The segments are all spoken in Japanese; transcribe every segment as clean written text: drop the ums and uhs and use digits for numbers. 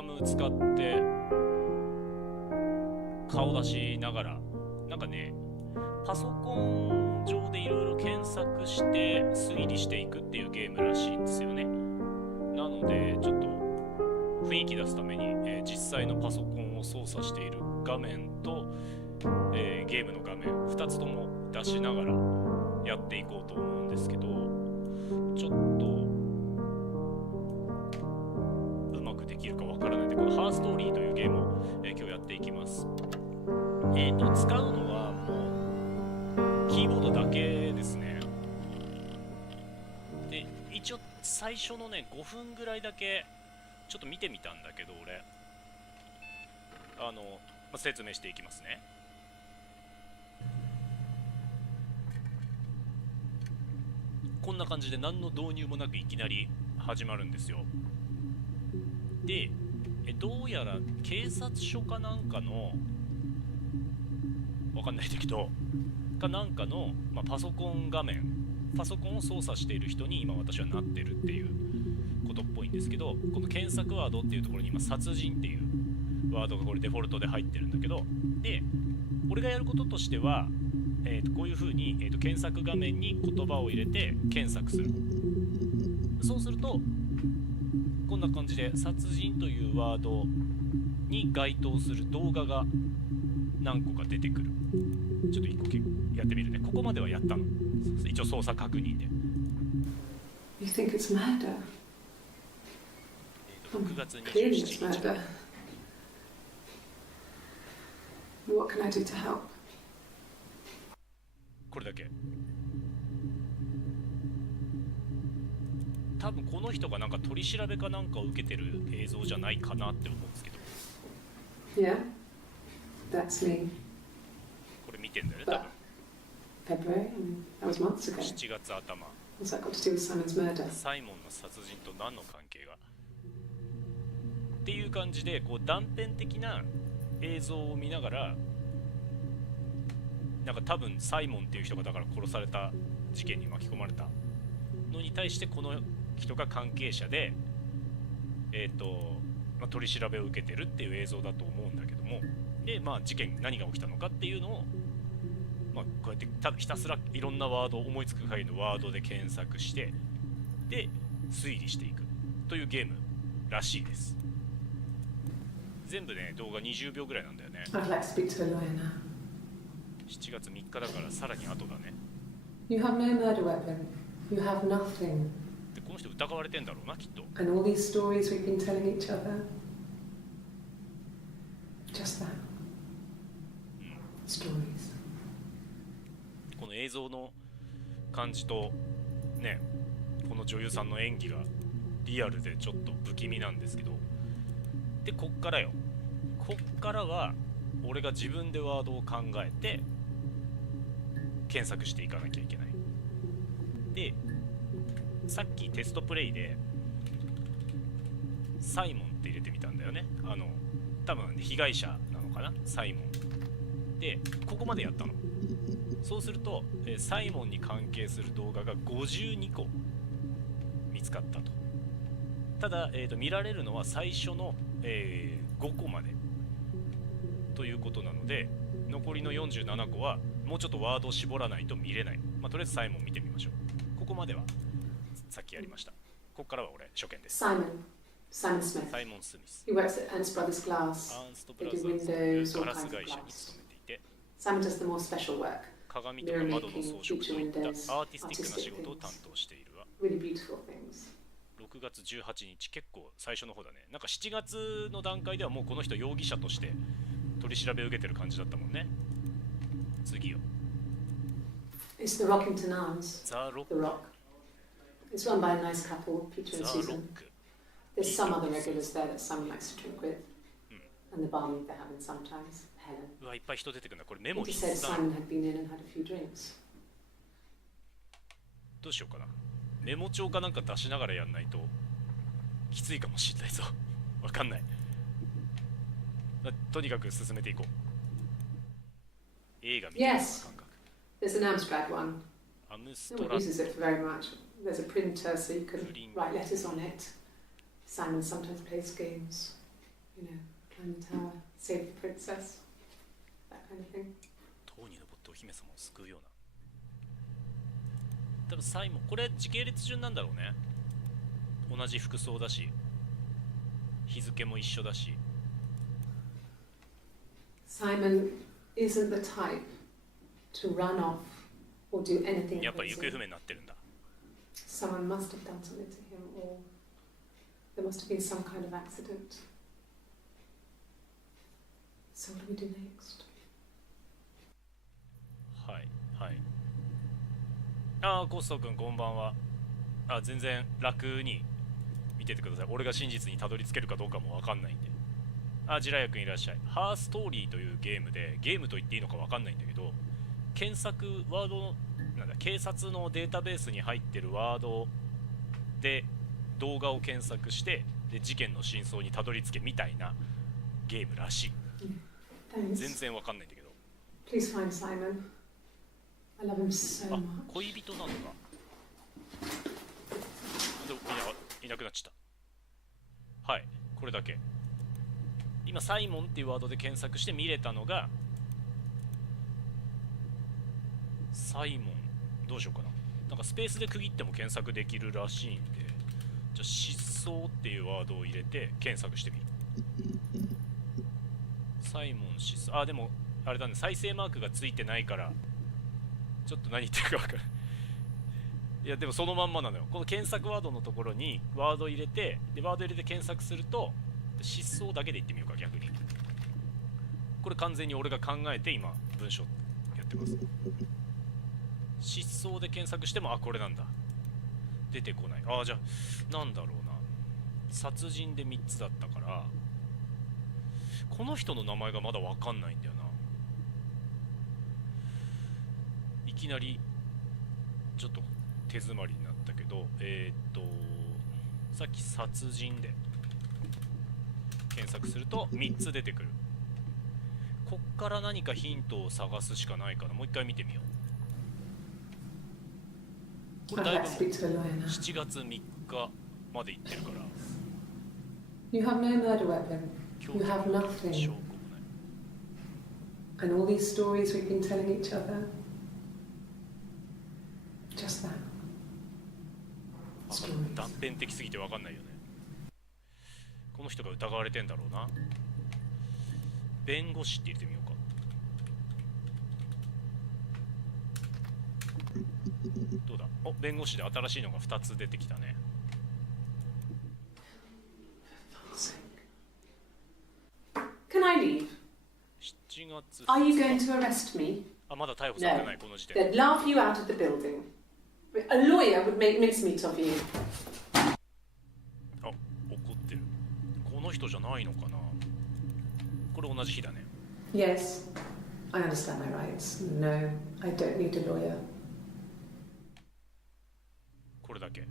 カム使って顔出しながらなんかね、パソコン上でいろいろ検索して推理していくっていうゲームらしいんですよね。なのでちょっと雰囲気出すために、実際のパソコンを操作している画面と、ゲームの画面2つとも出しながらやっていこうと思うんですけど、ちょっとうまくできるかわからないので、このハーストーリーというゲームを、今日やっていきます。使うのはもうキーボードだけですね。で、一応最初のね5分ぐらいだけちょっと見てみたんだけど、俺説明していきますね。こんな感じで何の導入もなくいきなり始まるんですよ。で、どうやら警察署かなんかのわかんないけどかなんかの、パソコン画面、パソコンを操作している人に今私はなってるっていうことっぽいんですけど、この検索ワードっていうところに今殺人っていうワードがこれデフォルトで入ってるんだけど、で俺がやることとしては、こういう風に、検索画面に言葉を入れて検索する。そうするとこんな感じで殺人というワードに該当する動画が何個か出てくる。ちょっと1個やってみるね。ここまではやったの。一応操作確認で。You think it's murder? 6月27 Clearly 日。 it's murder. What can I do to help? これだけ。多分この人がなんか取り調べかなんかを受けてる映像じゃないかなって思うんですけど。Yeah, that's me. これ見てんだよね、多分。February? That was months ago. 7月頭。What's that got to do with Simon's murder? サイモンの殺人と何の関係がっていう感じで、こう断片的な映像を見ながら、なんか多分サイモンっていう人がだから殺された事件に巻き込まれたのに対して、この人が関係者で取り調べを受けてるっていう映像だと思うんだけども、で事件何が起きたのかっていうのを、こうやってひたすらいろんなワード、思いつく限りのワードで検索してで推理していくというゲームらしいです。全部ね動画20秒ぐらいなんだよね。 I'd like to speak to a lawyer now. 7月3日だからさらに後だね。 You have no murder weapon. You have nothing. でこの人疑われてんだろうなきっと。 And all these stories we've been telling each other. Just that. Stories. この映像の感じとね、この女優さんの演技がリアルでちょっと不気味なんですけど、でこっからよ、こっからは俺が自分でワードを考えて検索していかなきゃいけない。でさっきテストプレイでサイモンって入れてみたんだよね。多分被害者なのかな、サイモンでここまでやったの。そうすると、サイモンに関係する動画が52個見つかったと。ただ、見られるのは最初の、5個までということなので、残りの47個はもうちょっとワードを絞らないと見れない。とりあえずサイモン見てみましょう。ここまではさっきやりました。ここからは俺初見です。Simon Smith. サイモン・スミス。 He works at Ernst Brothers Glass. アーンスト・ブ They ラ do ザーズという windows, ガ all ラス kinds of 会社に glass. 勤めていて、 Simon does the more special work. 鏡とか窓の装飾といったアーティスティックな仕事を担当しているわ。 Really beautiful things. 6月18日、結構最初の方だね。なんか7月の段階ではもうこの人容疑者として取り調べを受けてる感じだったもんね。次よ。 It's the Rockington Arms. ザ・ロッ The ク。 Rock. It's run by a nice couple, Peter and ザ・ロッ Susan. ク。 There's some other regulars there that Simon likes to drink with. Hmm. And the barmaid they have in sometimes, Helen. うわ、いっぱい人出てくるんだ。これメ I モ think 必 he 須 said だな。 Simon had been in and had a few drinks. どうしようかな。メモ帳かなんか出しながらやんないときついかもしれないぞ。わかんない。とにかく進めていこう。映画見てるような感覚。There's an Amstrad one. アムス No ト one ラ uses it very much. There's a printer so you can Green. write letters on it. Simon sometimes plays games. Climb the tower, save the princess, that kind of thing. 塔に登ってお姫様を救うような。多分サイモン、これ時系列順なんだろうね。同じ服装だし、日付も一緒だし。Simon isn't the type to run off or do anything やっぱ行方 crazy. 不明になってるんだ。Someone must have done something to him, or there must have been some kind of accident. So what do we do next? はいはい。ああ、コスト君こんばんは。あ、全然楽に見ててください。俺が真実にたどり着けるかどうかもわかんないんで。あ、ジラヤ君いらっしゃい。ハーストーリーというゲームで、ゲームと言っていいのかわかんないんだけど、検索ワード、なんだ、警察のデータベースに入ってるワードで動画を検索して、で事件の真相にたどり着けみたいなゲームらしい。Thanks. 全然わかんないんだけど。 Please find Simon. I love him so あ、 much. 恋人なのか。でいなくなっちゃった。はい、これだけ。今サイモンっていうワードで検索して見れたのが、サイモンどうしようかな。なんかスペースで区切っても検索できるらしいんで、じゃあ失踪っていうワードを入れて検索してみる。サイモン失踪。あ、でもあれだね、再生マークがついてないからちょっと何言ってるか分からない。いやでもそのまんまなのよ。この検索ワードのところにワード入れて、でワード入れて検索すると失踪だけで言ってみようか。逆にこれ完全に俺が考えて今文章やってます。失踪で検索しても、あ、これなんだ、出てこない。あ、じゃあなんだろうな、殺人で3つだったから、この人の名前がまだ分かんないんだよな。いきなりちょっと手詰まりになったけど、さっき殺人で検索すると3つ出てくる。こっから何かヒントを探すしかないかな。もう一回見てみよう。これだいぶもう Let's speak to the lawyer now. 7月3日まで行ってるから。 You have no murder weapon. 凶 You 器 have も証 nothing. 拠もない。 And all these stories we've been telling each other. Just that. 断片的すぎて分かんないよね。この人が疑われてんだろうな。弁護士って入れてみようか。どうだ。お、弁護士で新しいのが2つ出てきたね。Can I leave? 7月 Are you going to arrest me? あ、まだ逮捕されてない、この時点 They'd laugh you out of the building. A lawyer would make mincemeat of you. あ、怒ってる。この人じゃないのかな。これ同じ日だね。 Yes, I understand my rights. No, I don't need a lawyer. これだけ。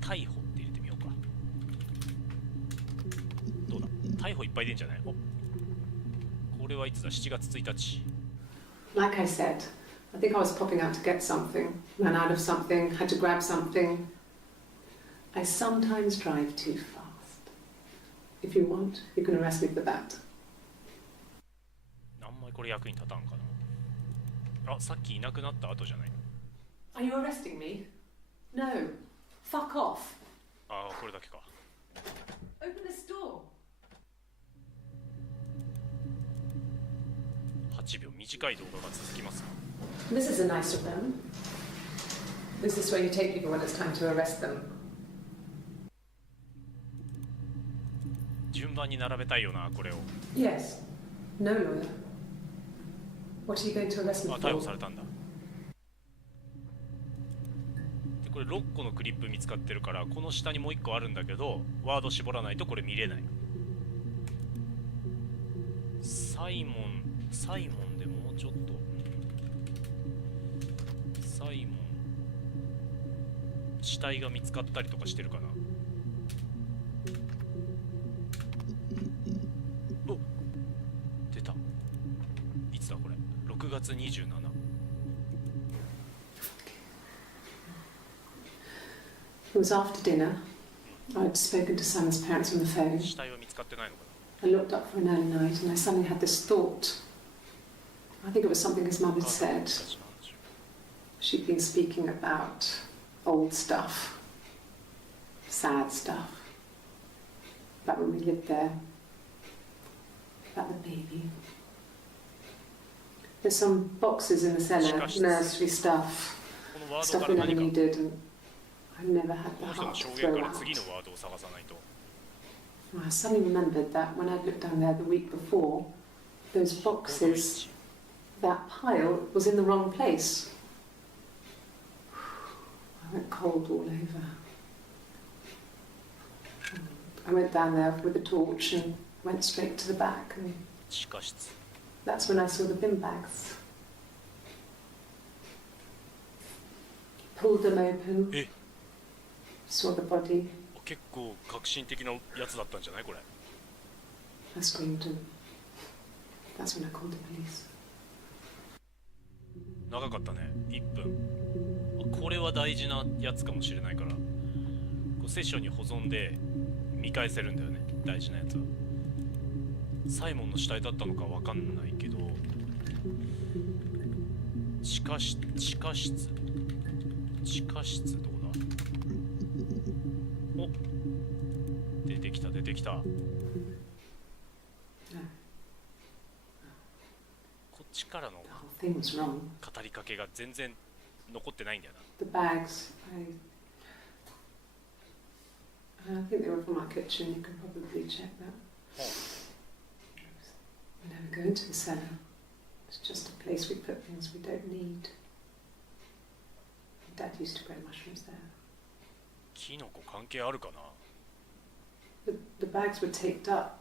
逮捕って入れてみようか。どうだ。逮捕いっぱい出んじゃない。お、これはいつだ。7月1日。 Like I said, I think I was popping out to get something, ran out of something, had to grab something. I sometimes drive too fast. If you want, you can arrest me for that. あんまりこれ役に立たんかな。あ、さっきいなくなった後じゃない。 Are you arresting me? No. Fuck off. ああ、これだけか。 Open this door. 8秒、短い動画が続きますが。 This is a nice of them. This is where you take people when it's time to arrest them. 順番に並べたいよな、これを。 Yes. No lawyer. What are you going to arrest me あ、逮捕 for? されたんだ。でこれ6個のクリップ見つかってるから、この下にもう1個あるんだけど、ワード絞らないとこれ見れない。サイモンでもうちょっと。サイモン、死体が見つかったりとかしてるかな。お、出た。いつだこれ。6月27。 It was after dinner. I'd spoken to Sam's parents on the phone. 死体は見つかってないのか I looked up for an early night and I suddenly had this thought. I think it was something his mum な。 had お母さん said. たちの話を She'd been speaking about old stuff, sad stuff, about when we lived there, about the baby. There's some boxes in the cellar, nursery stuff, このワード stuff か we ら never 何か needed, and I never had こ the の人の heart 証 to 言 throw から out. 次のワードを探さないと。 I suddenly remembered that when I'd looked down there the week before, those boxes, that pile was in the wrong place. I went cold all over. I went down there with a torch and went straight to the back, and 地下室。 that's when I saw the bin bags. Pulled them open, え、 saw the body. 結構革新的なやつだったんじゃないこれ。 I screamed, and that's when I called the police. 長かったね。1分。これは大事なやつかもしれないから、こうセッションに保存で見返せるんだよね。大事なやつは。サイモンの死体だったのかわかんないけど、地下室どこだ。お、出てきた。 こっちからの The whole thing was wrong. 語りかけが全然残ってないんだよな。 The bags, I think they were from our kitchen. You can probably check that. We never go into the cellar. It's just a place we put things we don't need. Dad used to grow mushrooms there. キノコ関係あるかな。 The bags were taped up.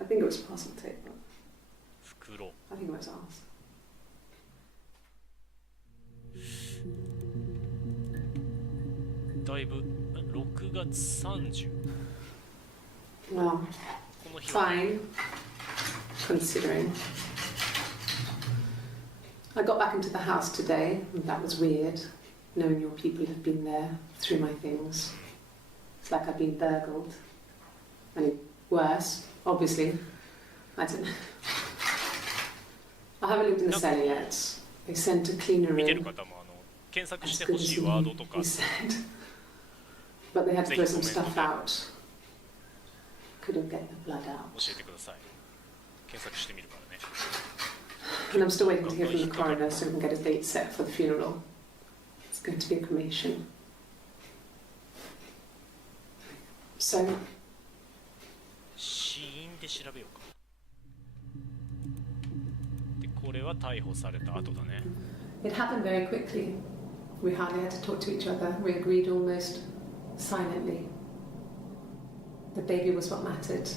I think it was parcel tape, but 袋。 I think it was ours. だいぶ6月30。 Well, この日は fine, considering. I got back into the house today, and that was weird, knowing your people have been there through my things. It's like I've been burgled. I mean, worse, obviously. I don't know. I haven't looked in the cellar yet. They sent a cleaner 見てる in, 方も検索し as てほ good し as いワードと he, か he said. But they had to throw some stuff out. Couldn't get the blood out. 教えてください。検索してみるからね。 And I'm still waiting to hear from the coroner so we can get a date set for the funeral. It's going to be a cremation. So, 死因で調べようか。で、これは逮捕された後だね。 it happened very quickly. We hardly had to talk to each other. We agreed almost silently. The baby was what mattered.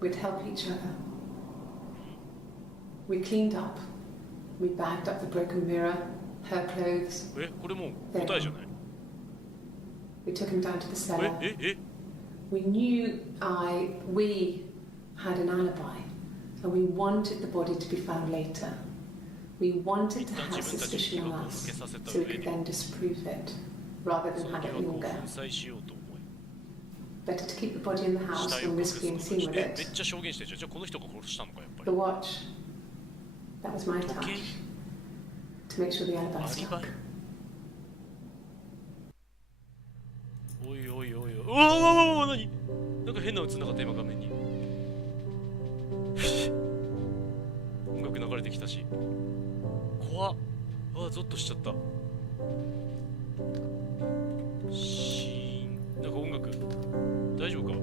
We'd help each other. We cleaned up. We bagged up the broken mirror, her clothes. え、これもう答えじゃない。 We took him down to the cellar. え We knew we had an alibi, and we wanted the body to be found later. We wanted to have suspicion on us, so we could then disprove it, rather そ than の have 疑 it 惑を粉 linger. 砕しようと思い。 Better to keep the body in the 死 house 体を than 隠 risk す being こと seen にし with て。めっ it. ちゃ証言してるじゃん。じゃあこの人が殺したのかやっぱ The り。 watch, that was my 時 touch 計 to make sure the ア alibi リバ stuck. イおいおいおいおい。うわ何なんか変な映んなかった今画面に。音楽流れてきたし。怖っ。あ、ゾッとしちゃった。シーン。なんか音楽。大丈夫か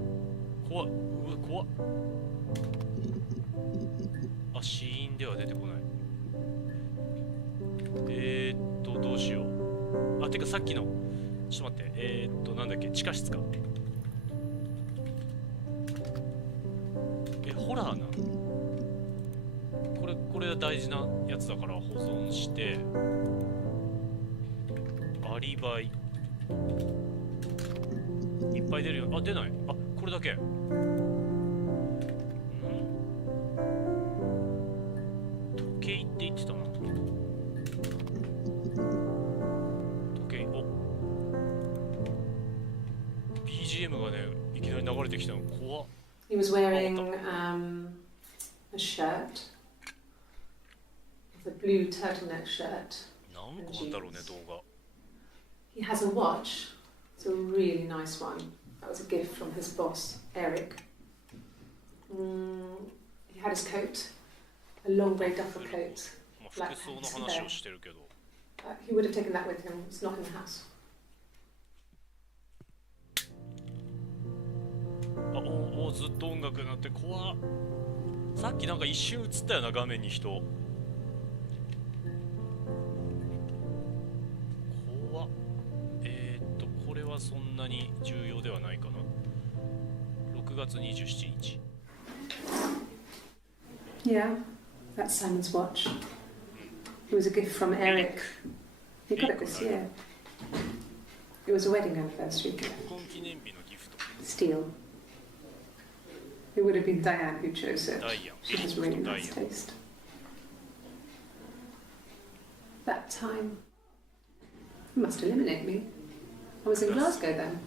怖っ。うわ、怖っ。あ、シーンでは出てこない。どうしよう。あ、てかさっきの。ちょっと待って。なんだっけ、地下室か。ホラーな。これは大事なやつだから保存して。アリバイ。いっぱい出るよ。あ、出ない。あ、これだけ。時計って言ってたな。時計。お。BGM れてきたの怖っ。 He was wearing a shirt, a blue turtleneck shirt. なんかあんだろうね動画。 He has a watch. It's a really nice one. That was a gift from his boss, Eric. He had his coat, a long grey duffel coat. まあ、服装の話をしてるけど。He would have taken that with him. It's not in the house. おずっと音楽になって怖っ。さっきなんか一瞬映ったよな画面に人。怖っ。これはそんなに重要ではないかな。6月27日。Yeah, that's Simon's watch. It was a gift from Eric. He got it this year. It was a wedding anniversary 結 gift. 婚記念日のギフト。 Steel. It would have been Diane who chose it. ダイヤン。 She has really nice taste. That time. You must eliminate me. I was in Glasgow then.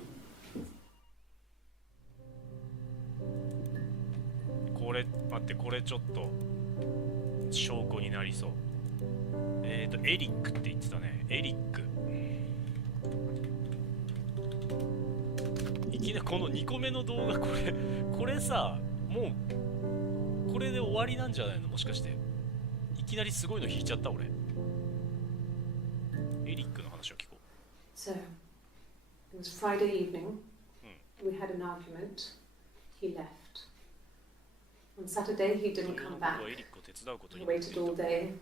これ待って、これちょっと証拠になりそう。エリックって言ってたね。エリック。いきなりこの2個目の動画、これさ、もうこれで終わりなんじゃないの、もしかして。いきなりすごいの引いちゃった俺。エリックの話を聞こう。 So, it was Friday evening. We had an argument. He left. On Saturday, he didn't come back. エリックを手伝うこと He になって waited all day.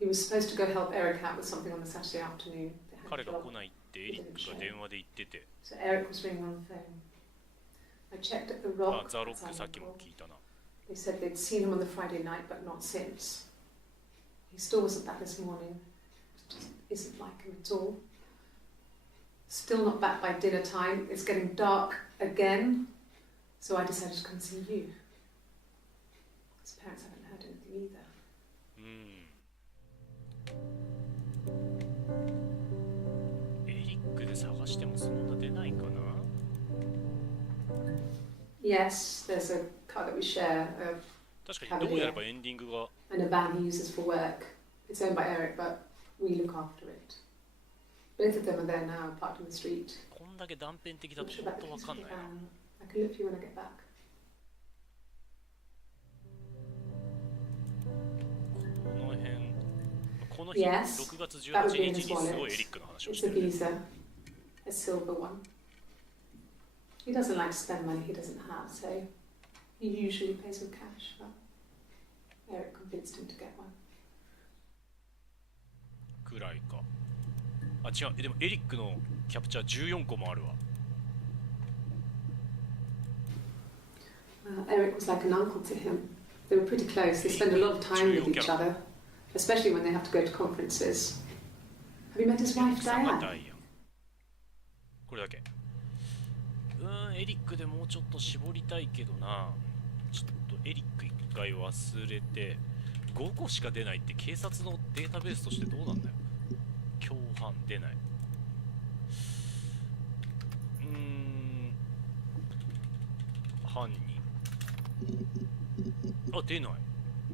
He was supposed to go help Eric out with something on the Saturday afternoon. They had 彼 a が job. 来ないってエリックが電話で言ってて。 So Eric was ringing on the phone. I checked at the あ、 Rock. ザ・ロック outside さっき the も wall. 聞いたな。 They said they'd seen him on the Friday night, but not since. He still wasn't back this morning. It just isn't like him at all. Still not back by dinner time. It's getting dark again. So I decided to come and see you. His parents haven't heard anything either. エリックで探してもそんな出ないかな。 Yes, there's a car that we share, 確かにどうやればエンディングが and a van he uses for work. It's owned by Eric, but we look after it. Both of them are there now, parked in the street. こんだけ断片的だ I'm と sure 本 about 当 the わ keys か for ん the ないな。 van. I can look for you when I get back. この辺、この日、 Yes, 6月 that 18 would be in 日 his にすご wallet. いエリックの話を It's して a る、ね。 Visa, a silver one. He doesn't like to spend money he doesn't have, so he usually pays with cash, but Eric convinced him to get one. くらいか。あ、違う。でもエリックのキャプチャー14個もあるわ。Eric was like an uncle to him. They were pretty close. They spend a lot of time with each other, especially when they have to go to conferences. Have you met his wife, さんが Diane? ダイヤン。これだけ。エリックでもうちょっと絞りたいけどな。ちょっとエリック1回忘れて、5個しか出ないって警察のデータベースとしてどうなんだよ。共犯出ない。犯人。あ、出ない。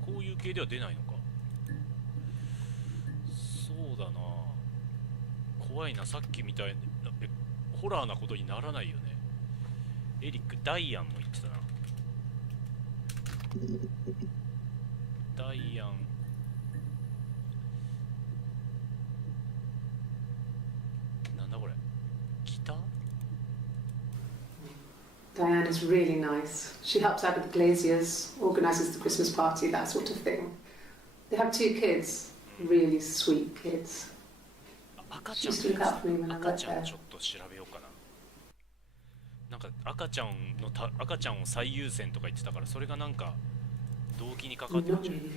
こういう系では出ないのか。そうだな。怖いな、さっきみたいなホラーなことにならないよね。エリック、ダイアンも言ってたな。ダイアン。なんだこれ。ギター？ Diane is really nice. She helps out with the glaziers, organises the Christmas party, that sort of thing. They have 2 kids, really sweet kids. 赤 She ちゃん used to look out for me when I 赤 worked ちゃ there. んちょっと調べようかな。なんか赤ちゃんを最優先とか言ってたから、それがなんか動機にかかってるん Not じゃない？ really.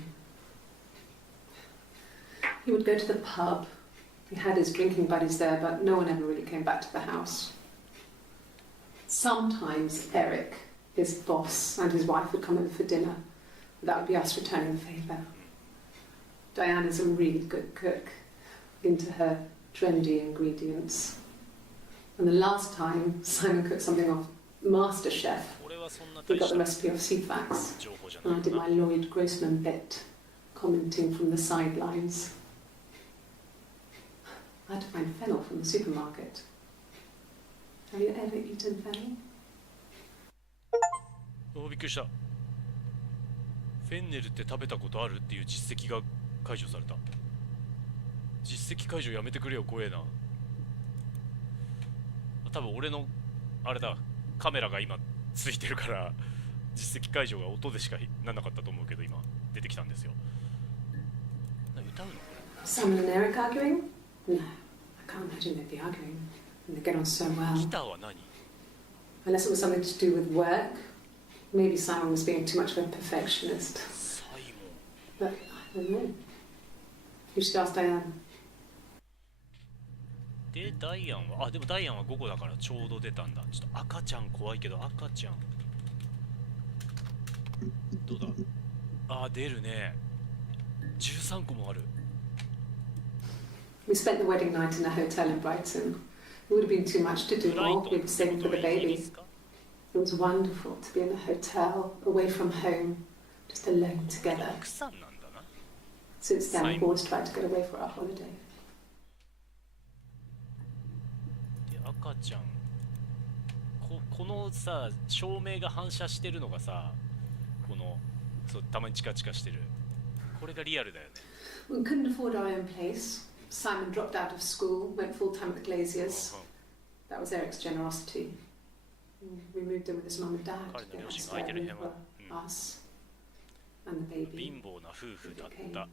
He would go to the pub. He had his drinking buddies there, but no one ever really came back to the house. Sometimes Eric, his boss, and his wife would come over for dinner. That would be us returning the favour. Diane is a really good cook, into her trendy ingredients. And the last time Simon cooked something off master chef. これはそんな We 大 got し the た recipe of Ceefax, 情報じゃ and な I い did か my な。 Lloyd Grossman bit, commenting from the sidelines. I had to find fennel from the supermarket. Have you ever eaten fennel? びっくりした。フェンネルって食べたことあるっていう実績が解除された。実績解除やめてくれよ、怖えな。多分俺のあれだ、カメラが今ついてるから実績解除が音でしかなんなかったと思うけど、今出てきたんですよ。歌うのこれ。 Sam and Eric arguing? No, I can't imagine they'd be arguing. And they get on so well. ギターは何？ Unless it was something to do with work. Maybe Simon was being too much of a perfectionist. サイモ But I don't know. You should ask Diane. ンで、ダイアンは、でもダイアンは午後だからちょうど出たんだ。ちょっと赤ちゃん怖いけど、赤ちゃんどうだ。出るね。13個もある。 We spent the wedding night in a hotel in Brighton. It would have been too much to do more. We were saving for the baby. It was wonderful to be in a hotel, away from home, just alone together. 奥さんなんだな。 Since then, we've always tried to get away for our holiday. で、赤ちゃん。このさ、照明が反射してるのがさ、この、そう、たまにチカチカしてる。これがリアルだよね。We couldn't afford our own place. Simon dropped out of school, went full time at the Glaziers. That was Eric's generosity. We moved in with his mum and dad. They had spare room for us and the baby. 貧乏な夫婦だった。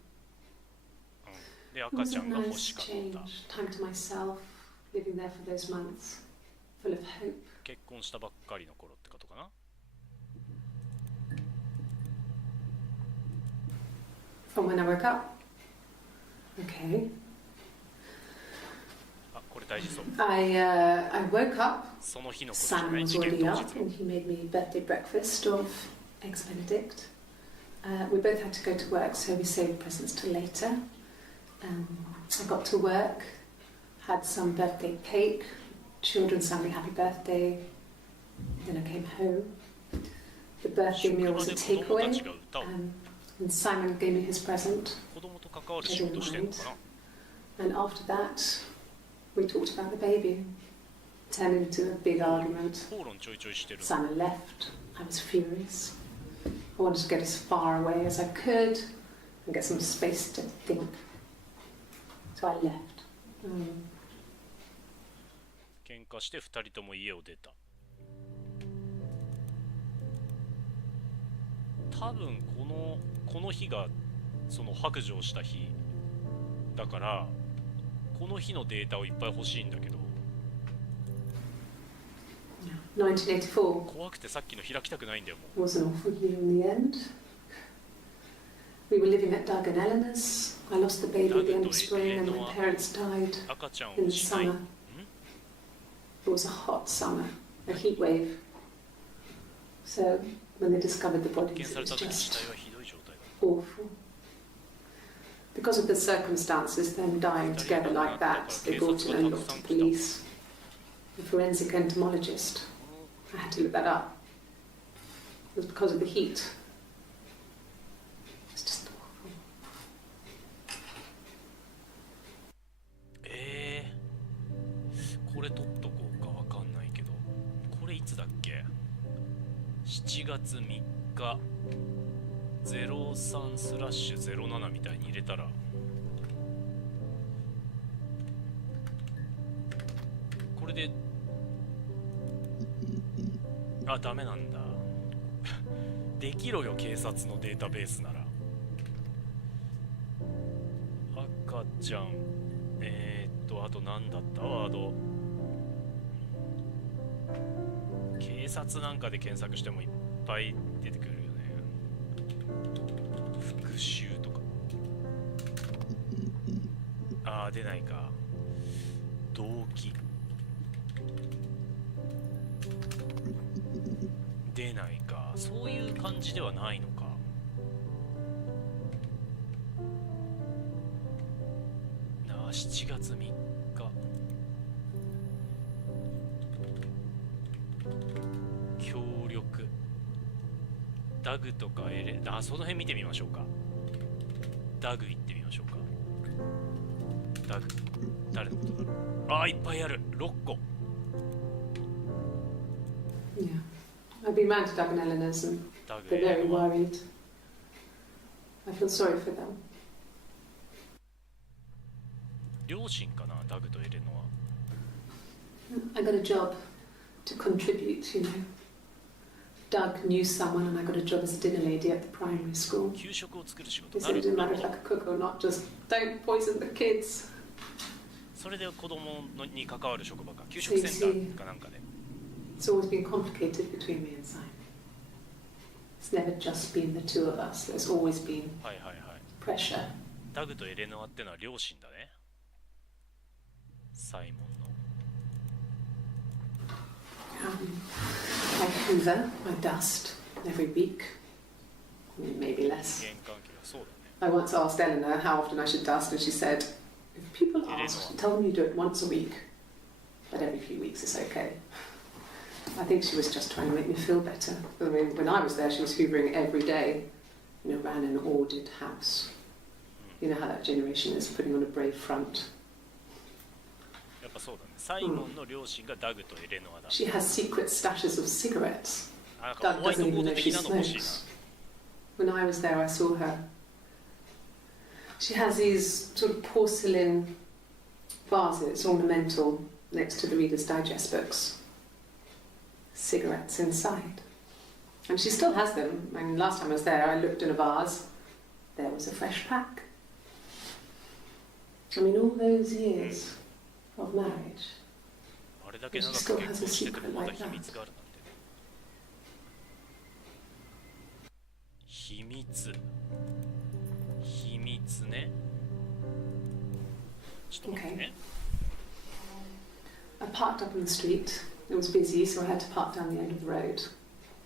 で、 It 赤 was ち a ゃんが欲 nice しかっ change. た。 Time to myself, living there for those months, full of hope. 結婚したばっかりの頃ってことかな。 From when I woke up. Okay. これ大事そう。 I woke up. その日のことじゃな Simon い、 was 事件 already 当 up 日の。 and he made me birthday breakfast of eggs Benedict. We both had to go to work, so we saved presents till later. I got to work, had some birthday cake, children sang me happy birthday. Then I came home. The birthday meal was a takeaway, and Simon gave me his present. 子供と関わる仕事してんのかな。 And after that, we talked about the baby. Turned into a big argument. 口論ちょいちょいしてる。 Simon left. I was furious. I wanted to get as far away as I could and get some space to think. So I left. 喧嘩して2人とも家を出た。多分この日がその白状した日だから、この日のデータをいっぱい欲しいんだけど、 1984怖くてさっきの開きたくないんだよもう。 was an awful year in the end. We were living at Doug and Eleanor's. I lost the baby at the end of spring and my parents died 赤ちゃん in を the しない。 summer. It was a hot summer, a heat wave. So when they discovered the 発 bodies, 見 it され was た時 just 死体はひどい状態だ。 awful. Because of the circumstances, them dying together like that, they brought in a lot of police. The forensic entomologist. I had to look that up. It was because of the heat. It's just awful. これ撮っとこうかわかんないけど、これいつだっけ。7月3日03/07みたいに入れたら、これでダメなんだ。できろよ警察のデータベースなら。赤ちゃん、あと何だったワード。警察なんかで検索してもいっぱい出てくるよね。復讐とか。出ないか。動機。出ないか。そういう感じではないのか。7月3日。ダグとかその辺見てみましょうか。ダグ行ってみましょうか。ダグ誰のことだろう。いっぱいある。6個。 Yeah. I've been round to Doug and Eleanor's and ダグ they're very エレノア worried. I feel sorry for them. 両親かな、ダグとエレノア。 I got a job to contribute, you know. Doug knew someone and I got a job as a dinner lady at the primary school. 給食を作る仕事。 They said it didn't matter if I could cook or not, just don't poison the kids. それで子供に関わる職場か。給食センターかなんかで。 It's always been complicated between me and Simon. It's never just been the two of us. There's always been はいはいはい。 pressure. ダグとエレノアってのは両親だね。サイモンの。I hoover, I dust every week. Maybe less. 人間関係がそうだね。 I once asked Eleanor how often I should dust, and she said, if people ask, tell them you do it once a week. But every few weeks is okay. I think she was just trying to make me feel better. I mean, when I was there, she was hoovering every day. You know, ran an ordered house. You know how that generation is, putting on a brave front. やっぱそうだね。サイモンの両親がダグとエレノアだ。 She has secret stashes of cigarettes. なんか Doug ホワイト doesn't ボー even ド know 的 she なの欲しいな。 smokes. When I was there, I saw her. She has these sort of porcelain vases, ornamental, next to the Reader's Digest books. Cigarettes inside. And she still has them. I mean, last time I was there, I looked in a vase. There was a fresh pack. I mean, all those years of marriage. あれだけ長く結婚しててもまだ秘密があるなんて。秘密。秘密ね。ちょっと待ってね。 I parked up in the street. It was busy, so I had to park down the end of the road.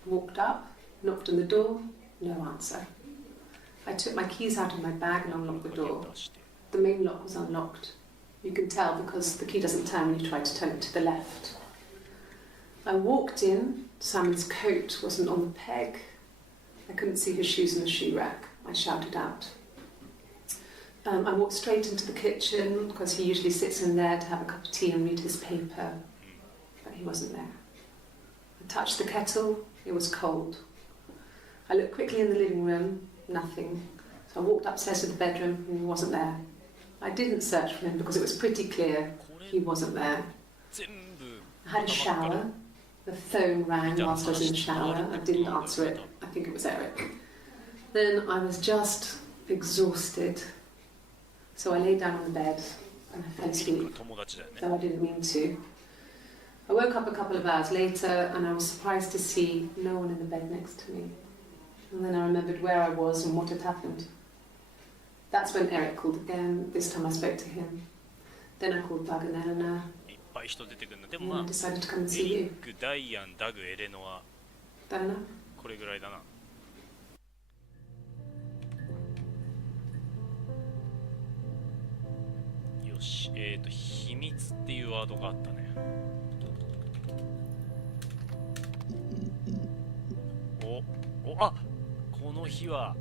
Walked up, knocked on the door, no answer. I took my keys out of my bag and unlocked the door. The main lock was unlocked. You can tell because the key doesn't turn when you try to turn it to the left. I walked in. Simon's coat wasn't on the peg. I couldn't see his shoes in the shoe rack. I shouted out. I walked straight into the kitchen because he usually sits in there to have a cup of tea and read his paper. But he wasn't there. I touched the kettle. It was cold. I looked quickly in the living room. Nothing. So I walked upstairs to the bedroom and he wasn't there. I didn't search for him because it was pretty clear he wasn't there. I had a shower. The phone rang whilst I was in the shower. I didn't answer it. I think it was Eric. Then I was just exhausted. So I lay down on the bed and I fell asleep, though I didn't mean to. I woke up a couple of hours later and I was surprised to see no one in the bed next to me. And then I remembered where I was and what had happened. That's when Eric called again. This time I spoke to him. Then I called Doug and Eleanor. いっぱい人出てくるんだ。で And も I まあ、 decided to come and エ see リ you. ック、ダイアン、ダグ、エレノア、 Eleanor? これぐらいだな。よし、秘密っていうワードがあったね。この日は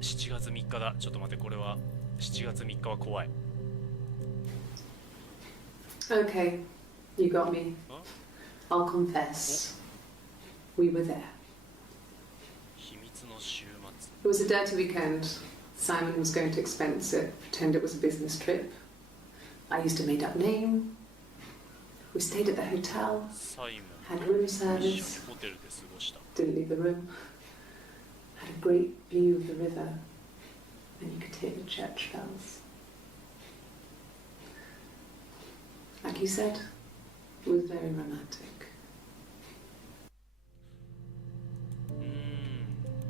7月3日だ。ちょっと待って、これは7月3日は怖い。 Okay, you got me. I'll confess. We were there. 秘密の週末。 It was a dirty weekend. Simon was going to expense it, pretend it was a business trip. I used a made-up name. We stayed at the hotel, サイモ had ン room と一緒に service, ホテルで過ごした。 didn't leave the room. Had a great view of the river, and you could hear the church bells. Like you said, it was very romantic. も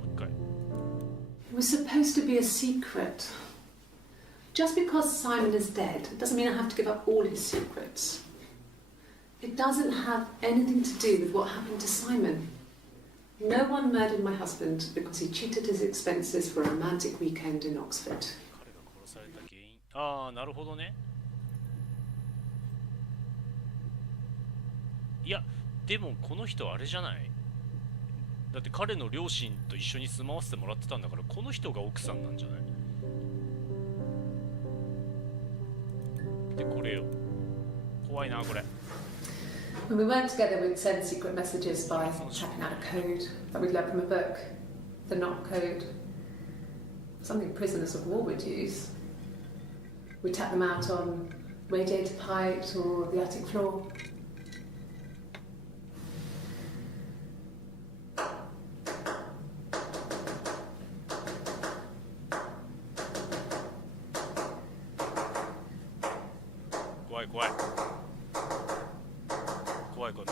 う一回。 It was supposed to be a secret. Just because Simon is dead, it doesn't mean I have to give up all his secrets. It doesn't have anything to do with what happened to Simon. No one murdered my husband because he cheated his expenses for a romantic weekend in Oxford. 彼が殺された原因。ああ、なるほどね。いや、でもこの人あれじゃない。だだって彼の両親と一緒に住まわせてもらってたんだから、この人が奥さんなんじゃない？でこれよ、怖いなこれ。When we weren't together, we'd send secret messages by tapping out a code that we'd learned from a book, the knock code, something prisoners of war would use. We'd tap them out on radiator pipes or the attic floor.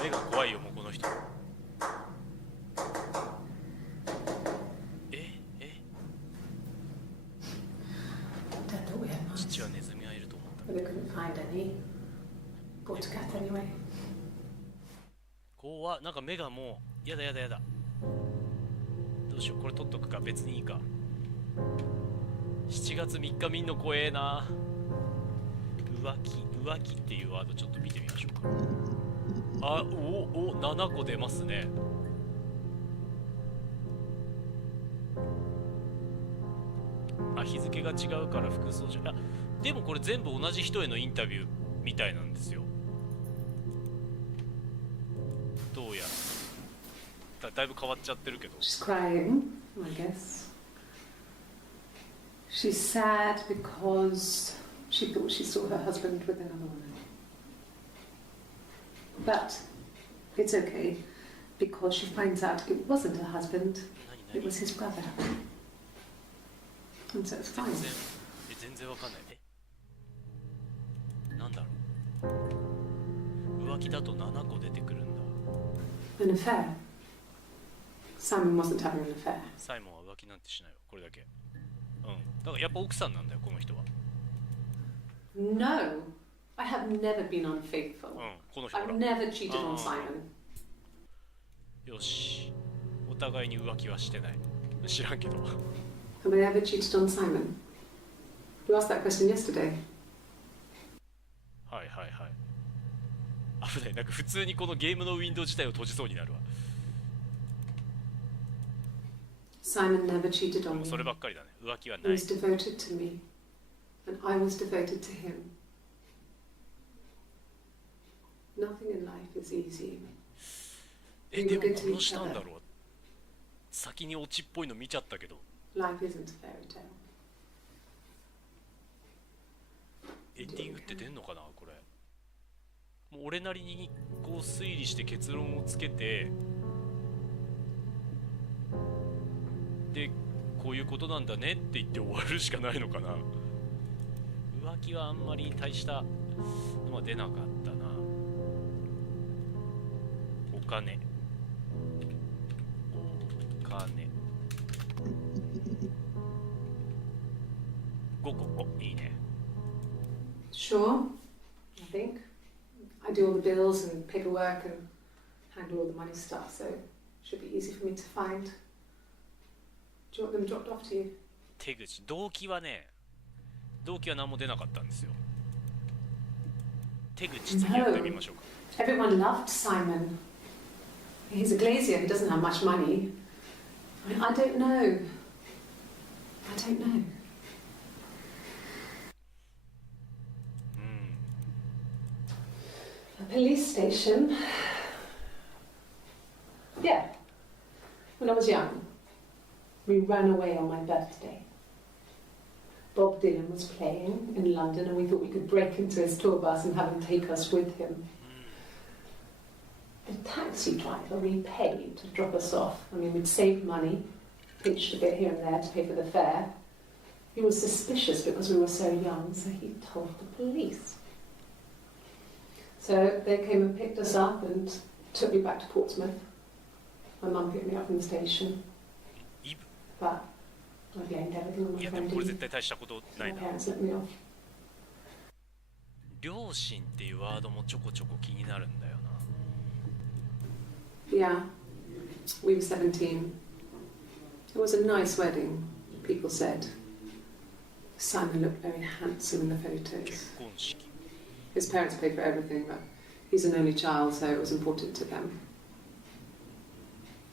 目が怖いよ、もうこの人。父はネズミがいると思った。But they couldn't find any. Bought a cat anyway. 怖っ、なんか目がもう、やだ。どうしよう、これ取っとくか、別にいいか。7月3日見んの怖えな。浮気っていうワードちょっと見てみましょうか。あ、7個出ますね。あ、日付が違うから服装じゃ、でもこれ全部同じ人へのインタビューみたいなんですよ。どうやら だいぶ変わっちゃってるけど。 She's crying, I guess. She's sad because she thought she saw her husband with another woman. But it's okay, because she finds out it wasn't her husband, it was his brother. And so it's fine. 全然わかんない。なんだろう。浮気だと7個出てくるんだ。An affair. Simon wasn't having an affair. サイモンは浮気なんてしないわ、これだけ。うん。だからやっぱ奥さんなんだよ、この人は。No, I have never been unfaithful. うん、この人ほら。 I've never cheated on Simon. よし。お互いに浮気はしてない。知らんけど。Have I ever cheated on Simon? You asked that question yesterday. はい。危ない。なんか普通にこのゲームのウィンドウ自体を閉じそうになるわ。Simon never cheated on もう me. そればっかりだね。浮気は He ない。 was devoted to me, and I was devoted to him. Nothing in life is easy. でも殺したんだろう。先にオチっぽいの見ちゃったけど。 Life isn't a fairy tale. エンディングって出んのかなこれ。もう俺なりにこう推理して結論をつけて、でこういうことなんだねって言って終わるしかないのかな。浮気はあんまり大したのは出なかったな。お金5個。お、いいね。 Sure, I think. I do all the bills and paperwork and handle all the money stuff, so it should be easy for me to find. Do you want them dropped off to you? 手口、動機は何も出なかったんですよ。手口次やってみましょうか。 Everyone loved Simon. He's a glazier, he doesn't have much money. I don't know. A police station. Yeah. When I was young, we ran away on my birthday. Bob Dylan was playing in London and we thought we could break into his tour bus and have him take us with him. The taxi driver we paid to drop us off. I mean, we'd saved money, pinched a bit here and there to pay for the fare. He was suspicious because we were so young, so he told the police. So they came and picked us up and took me back to Portsmouth. My mum picked me up from the station. But I blamed everything on my いやでも friend これ Eve. 絶対大したこと My ないな。 parents let me off. 両親っていうワードもちょこちょこ気になるんだよな。 Yeah, we were 17. It was a nice wedding, people said. Simon looked very handsome in the 結 photos. 婚式。 His parents paid for everything, but he's an only child, so it was important to them.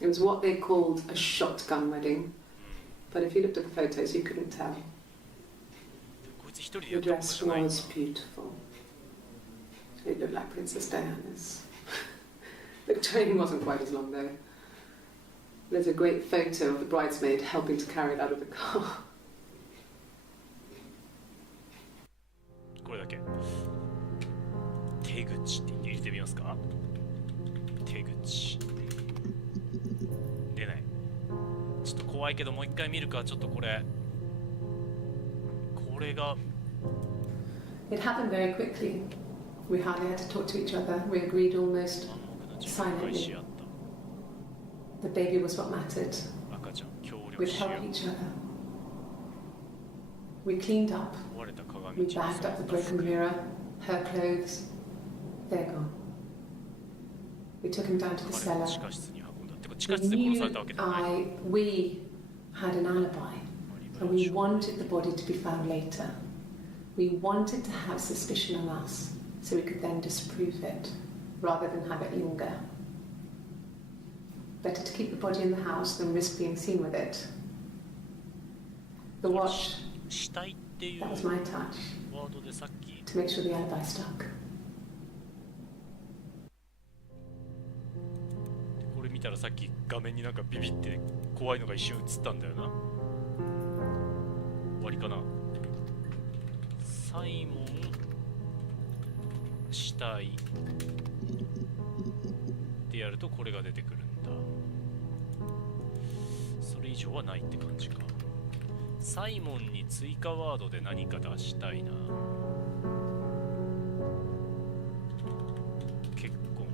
It was what they called a shotgun wedding. But if you looked at the photos, you couldn't tell. こいつ一人でや The ったこと dress じゃないんだ。 was beautiful. It looked like Princess Diana's. The train wasn't quite as long though. There's a great photo of the bridesmaid helping to carry it out of the car. これだけ。手口って入れてみますか。手口。出ない。ちょっと怖いけどもう一回見るか。ちょっとこれが It happened very quickly. We hardly had to talk to each other. We agreed almost 暗黙の誓いを返し合っ the baby was what mattered. た。赤ちゃん協力 We'd し合う。 help each other. We cleaned up. 壊れた鏡 We に bagged up the broken mirror, her clothes. They're gone. We took him down to the 彼 cellar. を地下室に運んだ。てか地下 We 室で殺さ knew れたわけじゃない。 we had an alibi, and we wanted the body to be found later. We wanted to have suspicion on us, so we could then disprove it, rather than have it linger. Better to keep the body in the house than risk being seen with it. The watch, 死体っていう that was my touch, ワードでさっき to make sure the alibi stuck. これ見たらさっき画面になんかビビって怖いのが一瞬映ったんだよな。終わりかな。サイモン死体ってやるとこれが出てくるんだ。それ以上はないって感じか。サイモンに追加ワードで何か出したいな。結婚。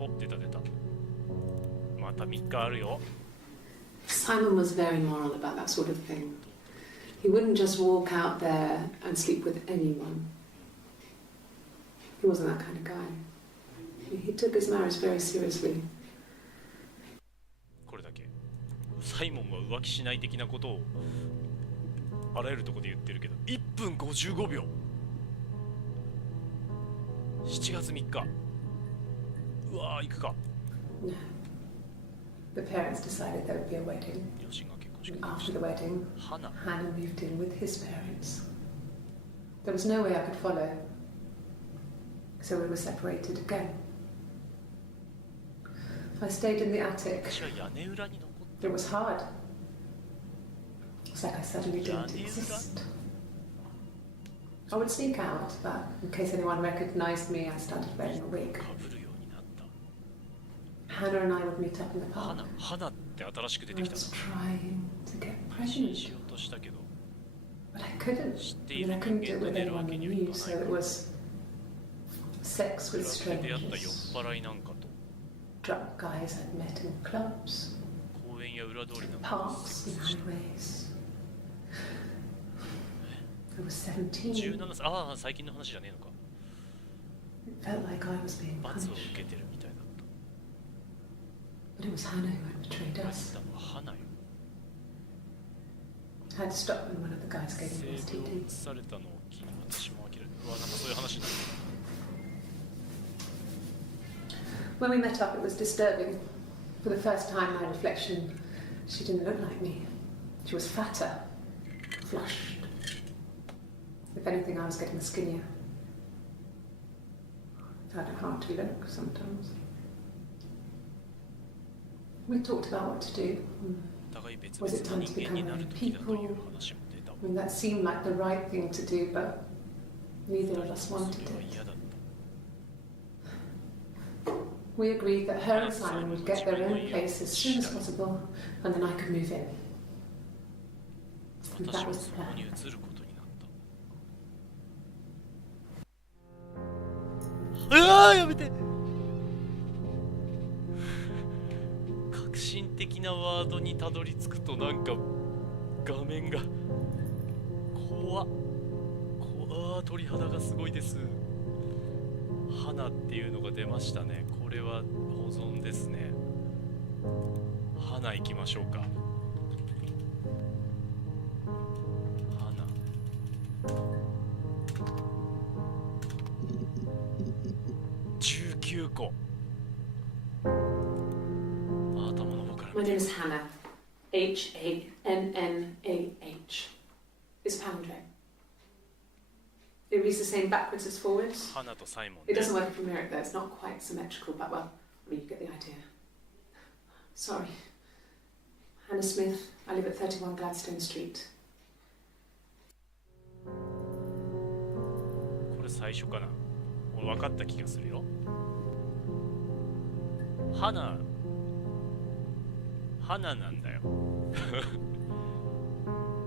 お、出た。また3日あるよ。 Simon was very moral about that sort of thing. He wouldn't just walk out there and sleep with anyone. He wasn't that kind of guy. He took his marriage very seriously. これだけ。サイモンは浮気しない的なことをあらゆるところで言ってるけど、1分55秒。7月3日。うわー、行くか。 No. The parents decided there would be a wedding. 両親が結婚式 And をし after the wedding, た。花。 Hannah moved in with his parents. There was no way I could follow, so we were separated again. I stayed in the attic. 私は屋根裏に残っ It was hard. It's like I suddenly didn't exist. I would sneak out, but in case anyone recognized me, I started wearing a wig. かぶるようになった。 Hannah and I would meet up in the park. 花って新しく出 I てきた was trying to get の。し pregnant, ようとしたけど、 but I couldn't. 知って I い mean, る I 人 couldn't do 間 it と with 寝るわ anyone け I にはい knew, か so ない it から。 was sex ク with ラブで出会った酔っ strangers, 払いなんかと drunk guys I'd met in clubs, 公園や裏通りなんかで parks セ and ックスした。 alleyways. I was 17. 17歳、ああ、最近の話じゃねえのか。 It felt like I was being 罰を punished, 受けてるみたいだった。 but it was Hannah who had betrayed 言われ us. たのは花よ。 I had to stop when one of the guys gave 性 me 病を STD. 移されたのを機に私も諦める。うわ、なんかそういう話になる。 When we met up, it was disturbing. For the first time, my reflection, she didn't look like me. She was fatter, flushed. If anything, I was getting skinnier. I found it hard to look sometimes. We talked about what to do. 互い別 Was 々 it の time 人 to 間に become な our る own 時だという people? 話も出た。 I mean, that seemed like the right thing to do, but neither of us そ wanted れは it. 嫌だった。 We agreed that her and Simon would get their own place as soon as possible, and then I could move in. And 私 that は was そ the こ plan. に移ることになった。うわー、やめて。革新的なワードにたどり着くとなんか画面が怖っ。鳥肌がすごいです。花っていうのが出ましたね。これは保存ですね。花行きましょうか。花。19個。My name is Hannah. H-A-N-N-A-H. It's a palindrome. It reads the same backwards as forwards. 花とサイモン It ね。 doesn't work if you mirror it though. It's not quite symmetrical, but well, I mean, you get the idea. Sorry. Hannah Smith. I live at 31 Gladstone Street. これ最初かな。俺分かった気がするよ。花なんだよ。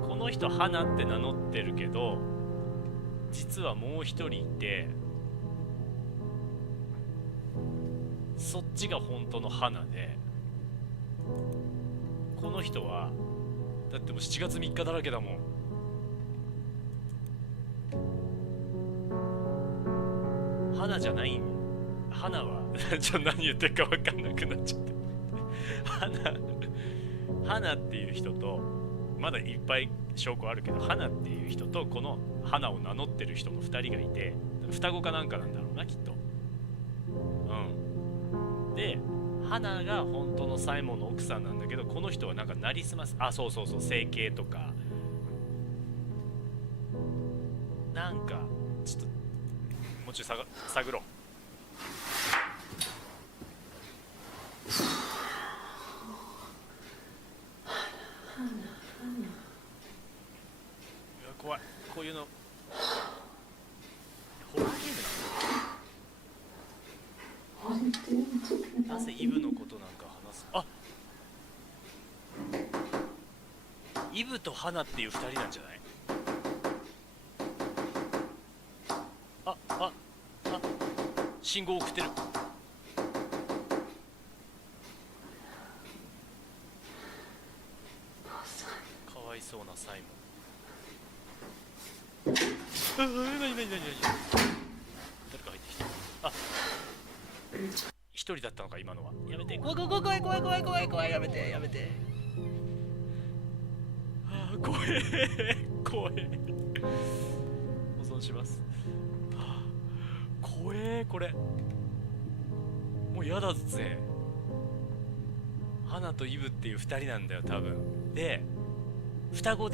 この人花って名乗ってるけど、実はもう一人いて、そっちが本当の花で、この人はだってもう7月3日だらけだもん。花じゃないん。花はちょっと何言ってるか分かんなくなっちゃって花っていう人と、まだいっぱい証拠あるけど、花っていう人とこの花を名乗ってる人の2人がいて、双子かなんかなんだろうな、きっと。うんで、花が本当のサイモンの奥さんなんだけど、この人はなんかなりすます、あ、そうそうそう、整形とかなんかちょっともうちょい探ろう。怖い、こういうのホラーゲームなの。なぜイブのことなんか話す。あ、イブと花っていう2人なんじゃない。信号送ってる。かわいそうなサイモン。何誰か入ってきた。あ、一人だったのか今のは。やめて、怖いやめて。怖え保存します。怖え、これもうやだぜ。花とイブっていう2人なんだよ多分。で双子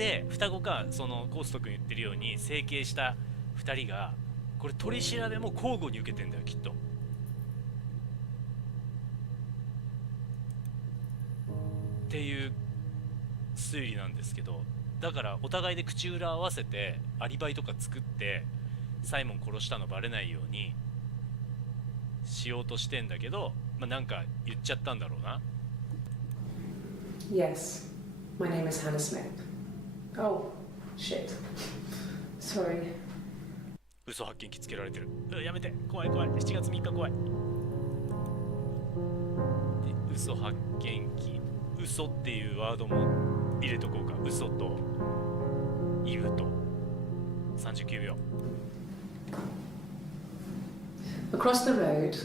か、そのコースト君言ってるように整形した2人が、これ取り調べも交互に受けてんだよきっと。っていう推理なんですけど、だからお互いで口裏合わせてアリバイとか作ってサイモン殺したのバレないようにしようとしてんだけど、まあ、なんか言っちゃったんだろうな。 Yes, my name is Hannah Smith. Oh, shit. Sorry. 嘘発見器つけられてる。やめて、怖い7月3日怖い。で嘘発見器、嘘っていうワードも入れとこうか。嘘とイブと39秒。 Across the road,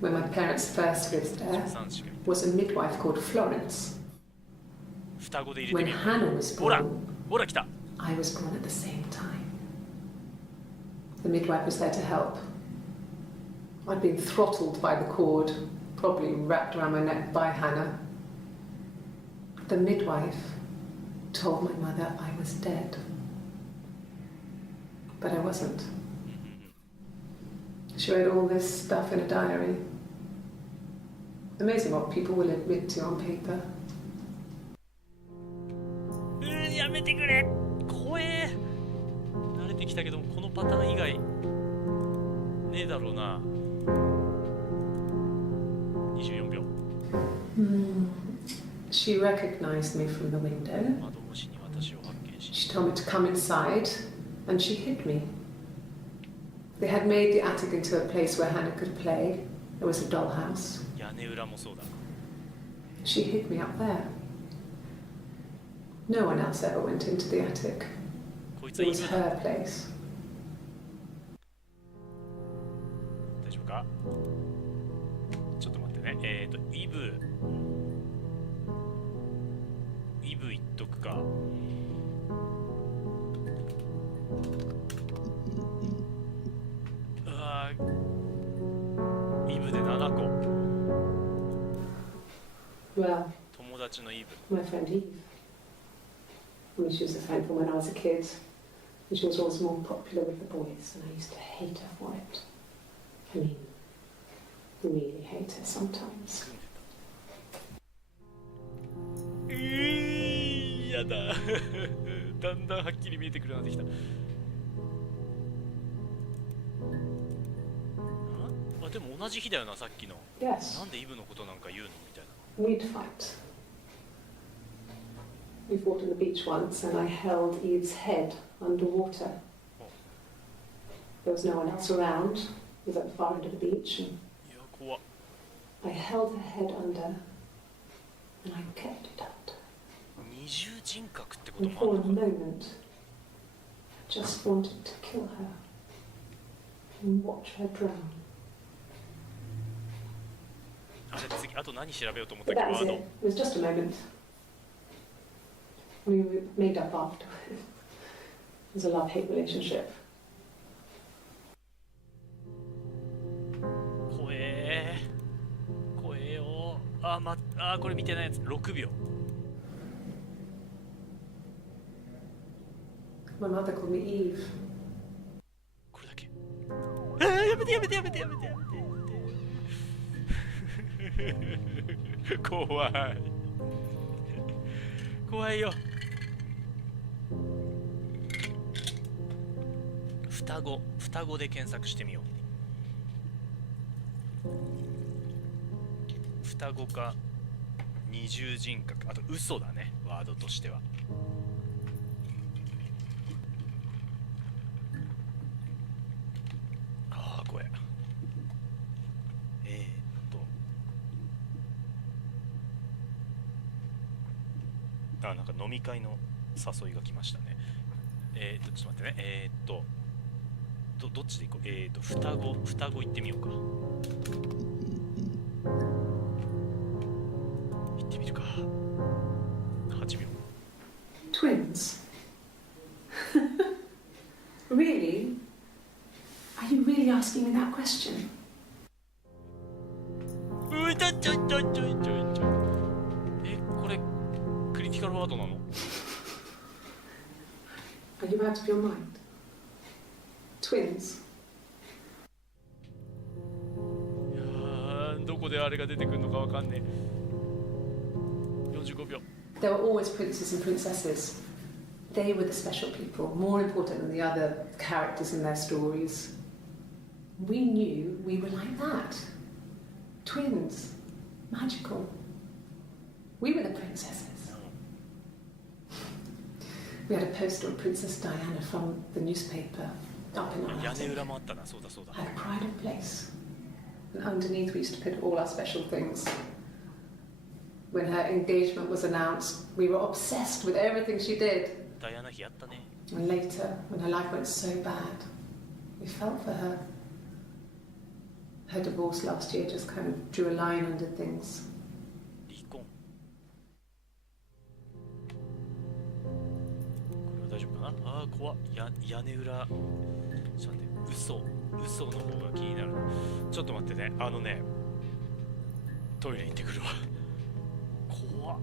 where my parents first lived there, 13しか was a midwife called Florence. 双子で入れ When てみる。 Hannah was ほら born, 来た。 I was born at the same time. The midwife was there to help. I'd been throttled by the cord, probably wrapped around my neck by Hannah. The midwife told my mother I was dead. But I wasn't. She wrote all this stuff in a diary. Amazing what people will admit to on paper. やめてくれ、怖え。慣れてきたけどこのパターン以外ねえだろうな。24秒。She recognized me from the window. 窓越しに私を発見し、 She told me to come inside, and she hid me. They had made the attic into a place where Hannah could play. There was a dollhouse. 屋根裏もそうだ。 She hid me up there. No one else ever went into the attic. こいつ It はイ was ブだ。 her place. 大丈夫か。ちょっと待ってね。イブ言っとくか。イブで7個。 Well, 友達のイブ。 My friend Eve. I mean, she was a friend from when I was a kid, and she was always more popular with the boys, and I used to hate her for it. I mean, really hate her sometimes. やだだんだんはっきり見えてくるようになってきた。あ、でも同じ日だよな、さっきの。 Yes. なんでイブのことなんか言うのみたいな。 We'd fight. We fought on the beach once, and I held Eve's head underwater. There was no one else around. It was at the far end of the beach, and いや、怖っ。 I held her head under, and I kept it under. 二重人格ってこと And も for あ a るのか。 moment, I just wanted to kill her and watch her drown. あれ次、あと何調べようと思った But っけ、 that ワ was ード。 it. It was just a moment. We made up after. It was a love-hate relationship. 怖えー。怖えよー。これ見てないやつ。6秒。 My mother called me Eve. これだけ。やめてやめてやめてやめてやめてやめて。怖い。怖いよ。双子で検索してみよう。双子か二重人格、あと嘘だね、ワードとしては。ああ、怖い。なんか飲み会の誘いが来ましたね。ちょっと待ってね。どっちで行こう。双子行ってみようか。行ってみるか。8秒。 Twins? Really? Are you really asking me that question? ういたちょい。これクリティカルワードなの？ Are you out of your mind? Twins? いやー、どこであれが出てくるのかわかんねえ。45秒。 There were always princes and princesses. They were the special people, more important than the other characters in their stories. We knew we were like that. Twins. Magical. We were the princesses. We had a poster of Princess Diana from the newspaper up in our 屋根 attic. 裏もあったな。そうだそうだ。 Had a pride of place. And underneath we used to put all our special things. When her engagement was announced, we were obsessed with everything she did. ダイアナ妃あったね。 And later, when her life went so bad, we felt for her. Her divorce last year just kind of drew a line under things. 離婚。これは大丈夫かな。ああ、怖っ。屋根裏。ちょっと待って。嘘の方が気になる。ちょっと待ってね。トイレ行ってくるわ。怖っ。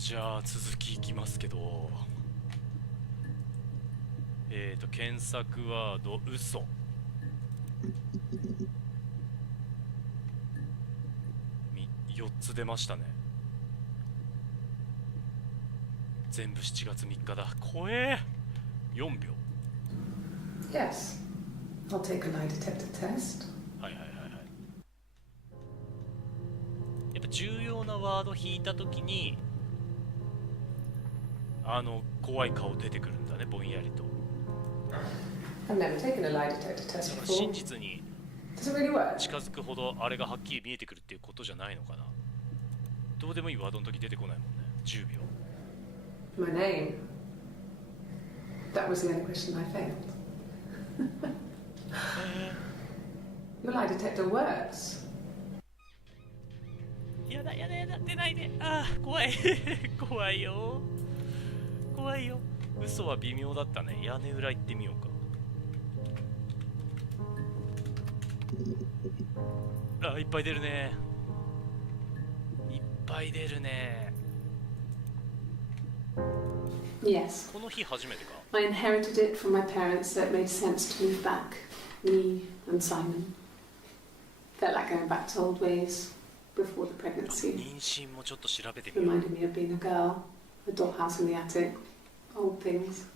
じゃあ続きいきますけど、検索ワード嘘。4つ出ましたね。全部7月3日だ。怖え。4秒。 Yes. I'll take a lie detector test. はいはいはいはい。やっぱ重要なワード引いた時に怖い顔出てくるんだね、ぼんやりと。 I've never taken a lie detector test 真 before. 実に Does it really work? 近づくほどあれがはっきり見えてくるっていうことじゃないのかな。どうでもいいワードの時出てこないもんね。10秒。 My name. That was the only question I failed. Your lie detector works. やだやだやだ、出ないで。ああ怖い怖いよ怖いよ。嘘は微妙だったね。屋根裏行ってみようか。あ、いっぱい出るね。いっぱい出るね。 Yes. この日初めてか。 I inherited it from my parents, so it made sense to move back. Me and Simon. Felt like going back to old ways before the pregnancy. 妊娠もちょっと調べてみよう。 Reminded me of being a girl, a dollhouse in the attic, old things.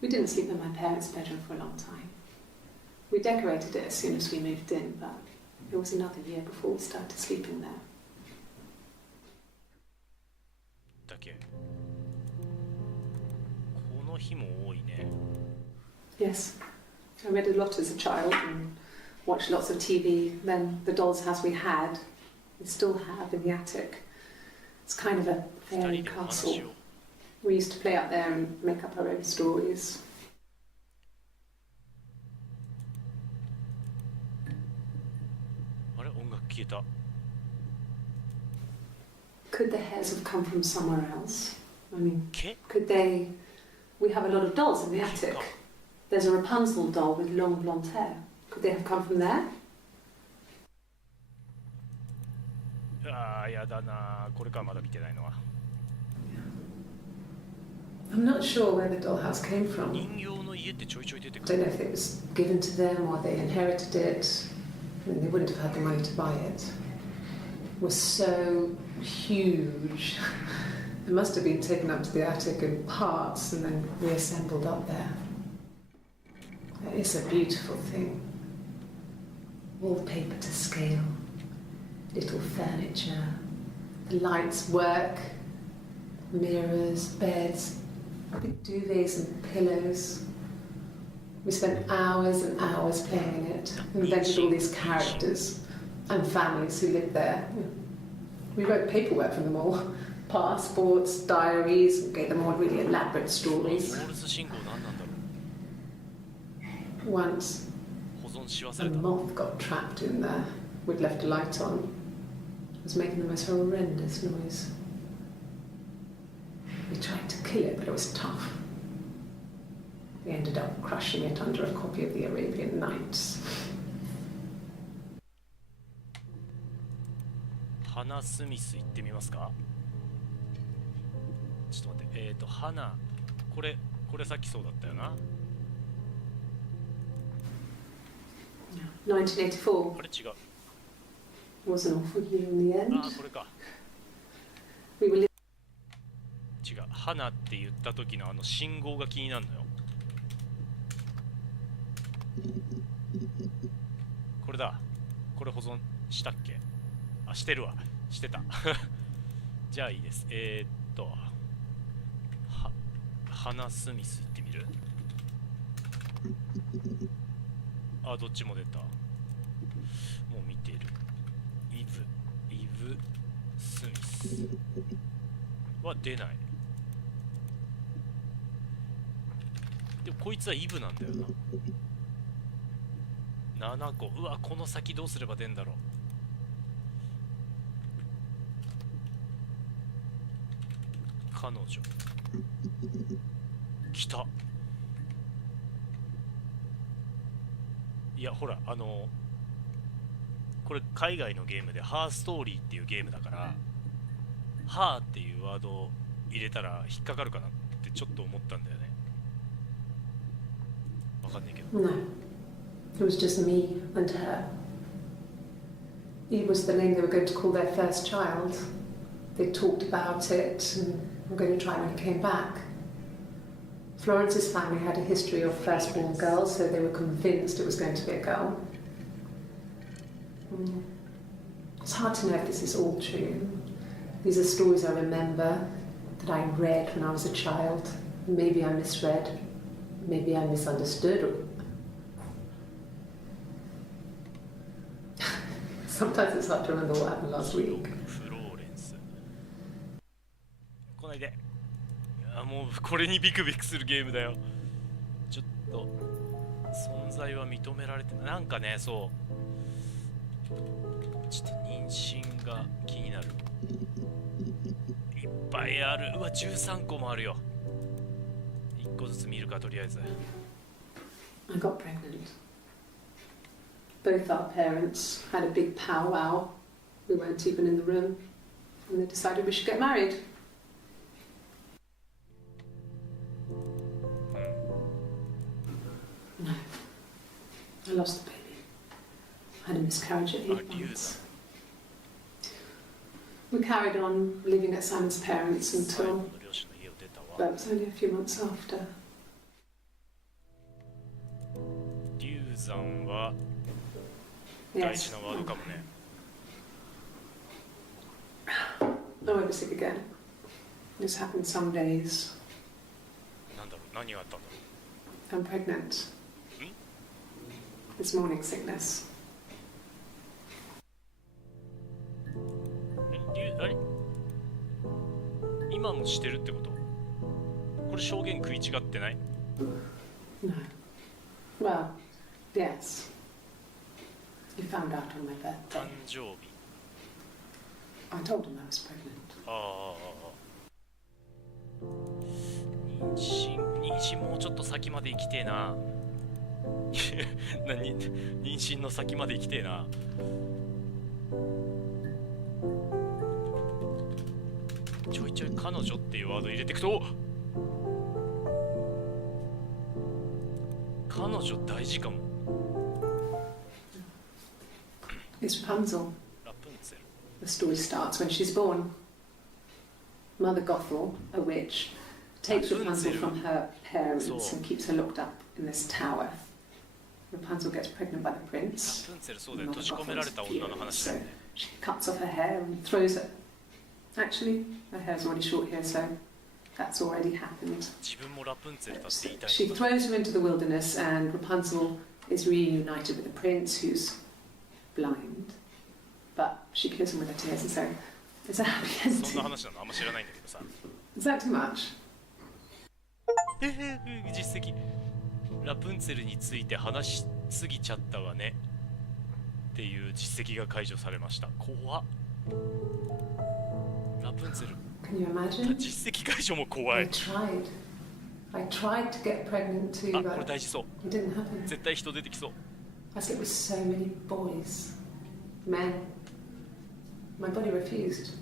We didn't sleep in my parents' bedroom for a long time. We decorated it as soon as we moved in, but it was another year before we started sleeping there. だけ。この日も多いね。 Yes, I read a lot as a child and watched lots of TV. Then the doll's house we had, we still have in the attic. It's kind of a 2 fairy 人でお話 castle. を。 We used to play up there and make up our own stories. あれ、音楽消えた。 Could the hairs have come from somewhere else? I mean, 毛 could they... We have a lot of dolls in the attic. か。 There's a Rapunzel doll with long blonde hair. Could they have come from there? ああ、やだな。これか、まだ見てないのは。 I'm not sure where the dollhouse came from. 人形の家ってちょいちょい出て I く don't る。 know if it was given to them or they inherited it. I mean, they wouldn't have had the money to buy it. It was so huge. It must have been taken up to the attic in parts and then reassembled up there. It's a beautiful thing. Wallpaper to scale, little furniture, the lights work, mirrors, beds, big duvets and pillows. We spent hours and hours playing in it, invented all these characters and families who lived there. We wrote paperwork from them all, passports, diaries, gave them all really elaborate モ stories. ールス信号何なんだろ Once, う。保存し忘 a れた。 moth got trapped in there. We'd left a light on. It was making the most horrendous noise. We tried to kill it, but it was tough. We ended up crushing it under a copy of the Arabian Nights. ハナ・スミス行ってみますか。ちょっと待って、ハナ、これさっきそうだったよな。 1984あれ違う。 was an awful year in the end. あー、これか。 We were 違う。ハナって言った時のあの信号が気になるのよ。これだ。これ保存したっけ。あ、してるわ。してた。じゃあいいです。ハナ・スミス行ってみる。あ、どっちも出た。もう見てる。イブ・スミスは出ない。でもこいつはイブなんだよな。7個。うわ、この先どうすれば出んだろう。彼女来た。いやほら、これ海外のゲームでハーストーリーっていうゲームだから、はーっていうワードを入れたら引っかかるかなってちょっと思ったんだよね。わかんないけど。 No, it was just me and her. Eve was the name they were going to call their first child. They talked about it and were going to try when he came back. Florence's family had a history of firstborn girls, so they were convinced it was going to be a girl. It's hard to know if this is all true. These are stories I remember that I read when I was a child. Maybe I misread, maybe I misunderstood. Sometimes it's hard to remember what happened last week. フローレンス。来ないで。いや、もうこれにビクビクするゲームだよ。ちょっと存在は認められてない。なんかね、そうちょっと妊娠が気になる。いっぱいある。うわ、13個もあるよ。1個ずつ見るか、とりあえず。 I got pregnant. Both our parents had a big powwow. We weren't even in the room. And they decided we should get married. No. I lost the baby. I had a miscarriage at 8 months. We carried on living at Simon's parents until, well, it was only a few months after. 流産は大事 Yes. なワードかもね。 I won't be sick again. This happened some days. なんだろう、何があったんだろ I'm pregnant. It's morning sickness. あれ今もしてるってこと？これ証言食い違ってない？ No. Well, yes. You found out on my 誕 birthday. 生日。 I told him I was pregnant. ああ。妊娠もうちょっと先まで行きてえな。妊娠の先まで行きてえな。ちょいちょい彼女っていうワード入れていくと、彼女大事かも。 It's Rapunzel. ラプンツェル。 The story starts when she's born. Mother Gothel, a witch, takes Rapunzel from her parents and keeps her locked up in this tower. Rapunzel gets pregnant by the ラ prince. プンツェル、そうだよ。 Mother 閉じ込められ Gothel's た女の furious, 話だ so よね。 she cuts off her hair and throws it. Actually, her hair's already short here, so that's already happened. 自分もラプンツェルだって言いたい She のか。 throws her into the wilderness, and Rapunzel is reunited with the prince, who's blind. But she kills him with her tears, and so it's a happy そんな ending. 話なのあんま知らないんだけどさ。 Is that too much? 実績。ラプンツェルについて話しすぎちゃったわねっていう実績が解除されました。怖っ。ラプンツェル Can you imagine? 実績解除も怖 I い。 tried. I tried to get pregnant too, あ、これ but 大事そう。 it didn't happen. 絶対人出てきそう。 As it was so many boys, men. My body refused.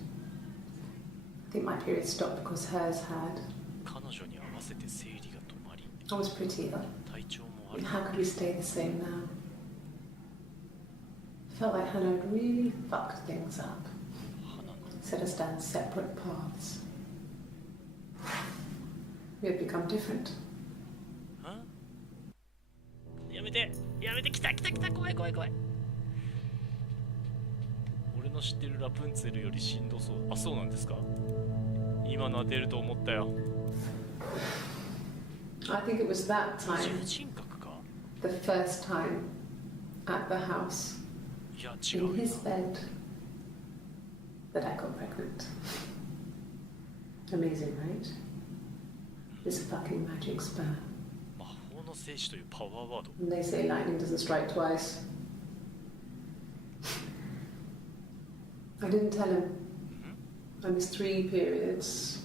I think my period stopped because hers had. 彼女に合わせて生理が止まり、 I was pretty ill. 体調も悪 And い。 how could we stay the same now? Felt like Hannah had really fucked things up. 花の Set us down separate paths. We had become different. あやめてやめて、来た来た来た、怖い怖い怖い。俺の知ってるラプンツェルよりしんどそう。あ、そうなんですか。今の当てると思ったよ。 I think it was that 二 time, 重人格か。 the first time at the house, いや違 in うよ his bed, that I got pregnant. Amazing, right? This fucking magic spell. 魔法の聖子というパワーワード。 And they say lightning doesn't strike twice. I didn't tell him. I missed 3 periods.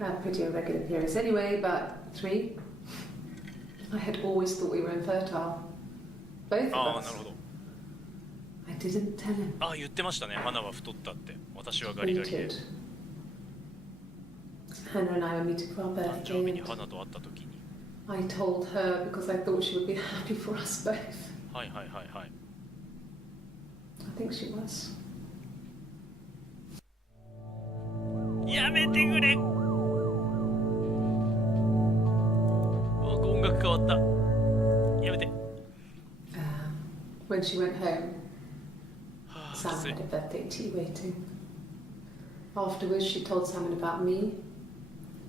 I had pretty irregular periods anyway, but 3. I had always thought we were infertile. Both あ of あ、な us. るほど。 I didn't tell him. ああ、言ってましたね。花は太ったって。私はガリガリで。 Fainted Hannah and I were meeting for our 誕生日 birthday. に花と会った時に I told her because I thought she would be happy for us both. はいはいはいはい I think she was. やめてくれ。音楽変わった。やめて。When she went home, はあ、 Sam きつい had a birthday tea waiting. Afterwards, she told Sam about me,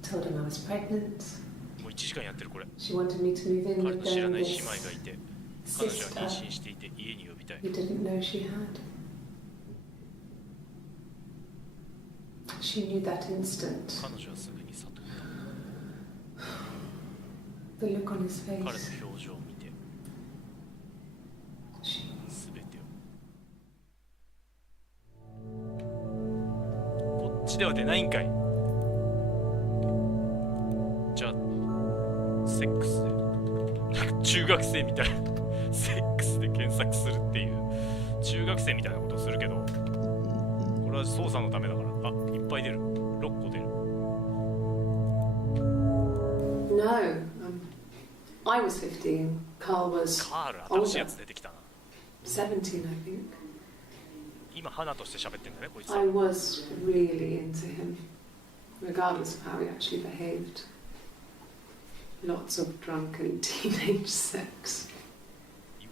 told him I was pregnant. もう1時間やってるこれ。 She wanted me to move in 彼 with の知ら them ない this 姉妹がいて、彼女は sister 妊娠していて家に呼びたい。 who didn't know she had. She knew that instant. 彼女はすぐに悟っ The look on his た。彼の face. 表情を見て、 She すべてを。こっちでは出ないんかい。じゃあ、セックスで。なんか中学生みたいな。セックスで検索するっていう。中学生みたいなことをするけど、これは操作のためだから。あ、いっぱい出る。6個出る。 No. I was 15. Carl was カール、新しいやつ出てきたな。 17, I think. 今、花として喋ってんだね、こいつは。 I was really into him, regardless of how he actually behaved. Lots of drunken teenage sex.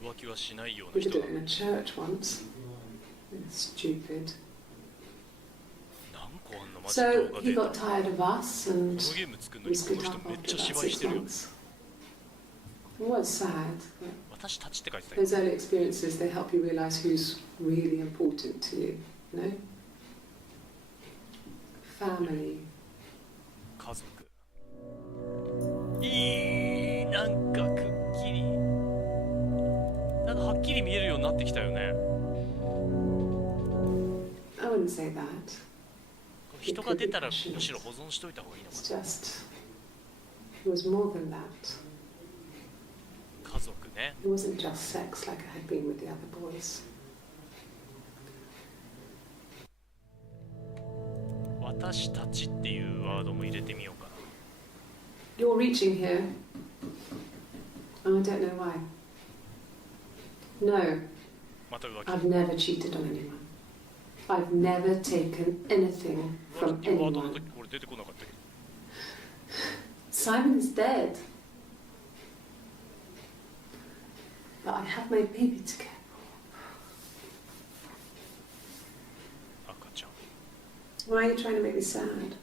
浮気はしないような We 人 did だ。 it in a church once. It's stupid. 何個あんのマジで So 動画 he で。こ got tired of us の and ゲーム作るの we にこの split 人 up めっち after ゃ about 芝居し 6てるよ。 months. It was sad. But 私たちって書いてたよ。 those early experiences, they help you realise who's really important to you, you know? Family. 家族。なんかくっきり。なんかはっきり見えるようになってきたよね。 I wouldn't say that. 人が出たらむしろ保存しといた方がいいのか It's な。 just, it was more than that. 家族ね。 It wasn't just sex like it had been with the other boys. 私たちっていうワードも入れてみようかな。 You're reaching here. And I don't know why. No, また浮気。 I've never cheated on anyone. I've never taken anything 浮 from 気っていうワードの anyone. 時これ出てこなかったけど。 Simon is dead. But I have my baby to care 赤ちゃん。 for. Why are you trying to make me sad?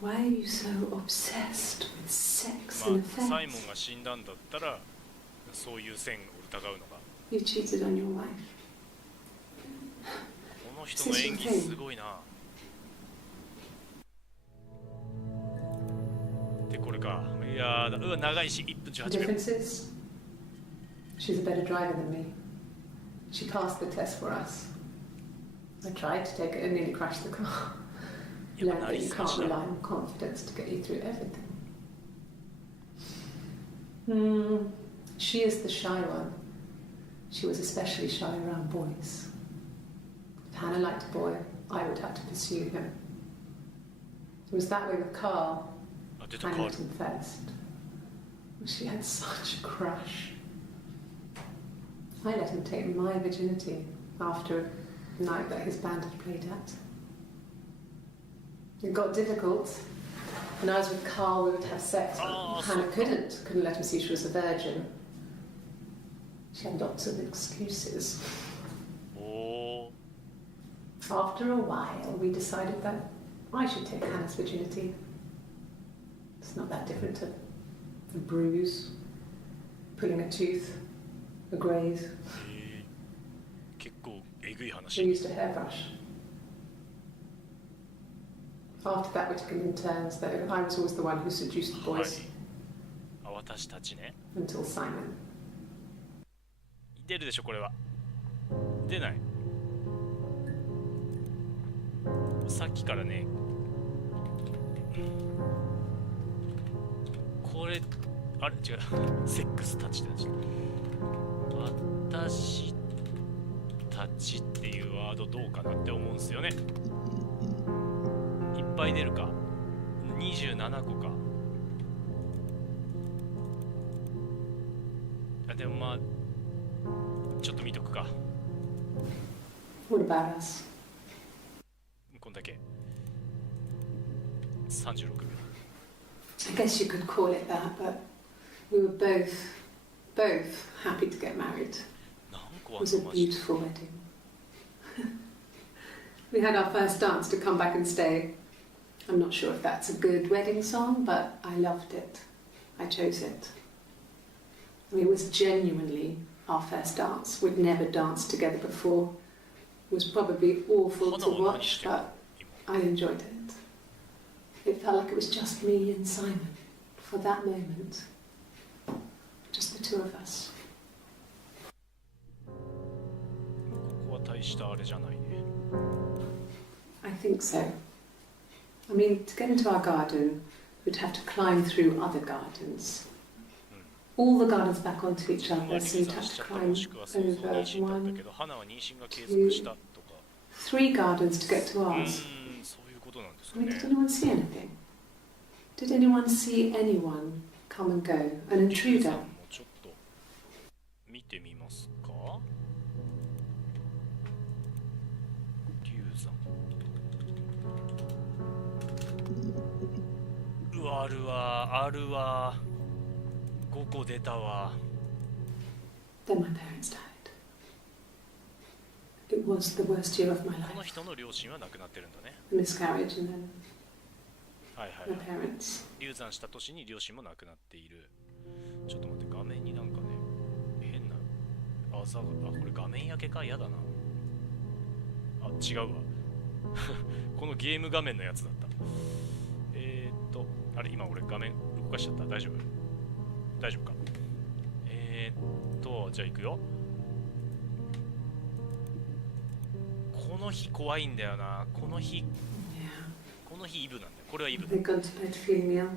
Why are you so obsessed with sex ま and あ、サイ affairs? モンが死んだんだったらそういう線を疑うのが You cheated on your wife. この人の演技すごいな。でこれか。いやーうわ長いし1分 The 18秒。 difference is, she's a better driver than me. She passed the test for us. I tried to take it and nearly crashed the car. やっ Learned ぱな that り you すま can't しだ。 rely on confidence to get you through everything. She is the shy one. She was especially shy around boys. If Hannah liked a boy, I would have to pursue him. It was that way with Carl. あ出た I カー met him first. She had such a crush. I let him take my virginity after a night that his band had played at. It got difficult. When I was with Carl, we would have sex, but Oh, Hannah so- couldn't let him see she was a virgin. She had lots of excuses. おー After a while, we decided that I should take Hannah's virginity. It's not that different to a bruise, pulling a tooth, a graze. 結構えぐい We 話。 used a hairbrush. After that, we took it in turns, though. I was always the one who seduced the はい boys あ私たちね。 until Simon. 出るでしょこれは。出ない。さっきからねこれあれ違うセックスたちたち私たちっていうワードどうかなって思うんですよね。いっぱい出るか。27個か。あ、でもまあちょっと見とくか。 What about us? こんだけ。36。 I guess you could call it that, but we were both happy to get married. 何個 It あ was ん a のマジで。 beautiful wedding. We had our first dance to come back and stay. I'm not sure if that's a good wedding song, but I loved it. I chose it. I mean, it was genuinely our first dance. We'd never danced together before. It was probably awful to watch, but I enjoyed it. It felt like it was just me and Simon for that moment. Just the two of us. ここは大したあれじゃないね。 I think so. I mean, to get into our garden, we'd have to climb through other gardens. All the gardens back onto each other, so you'd have to climb over 1, 2, 3 gardens to get to ours. そういうことなんです I か mean, ね。 did anyone see anything? Did anyone see anyone come and go? An リュウさ intruder? んもちょっと見てみますか。リュウさん。うわ、あるわ、あるわ。5個出たわ。 Then my parents died. It was the worst year of my この life. 人の両親は亡くなってるんだね。 A miscarriage and then はいはい my はい。 parents. 流産した年に両親も亡くなっている。ちょっと待って、画面になんかね、変なあざが、あ、これ画面焼けか、やだな。あ、違うわ。このゲーム画面のやつだった。あれ、今俺画面動かしちゃった。大丈夫？大丈夫か。じゃあ行くよ。この日怖いんだよな。この日 Yeah. この日イブなんだよ。これはイブだ。 They'd gone to bed feeling ill,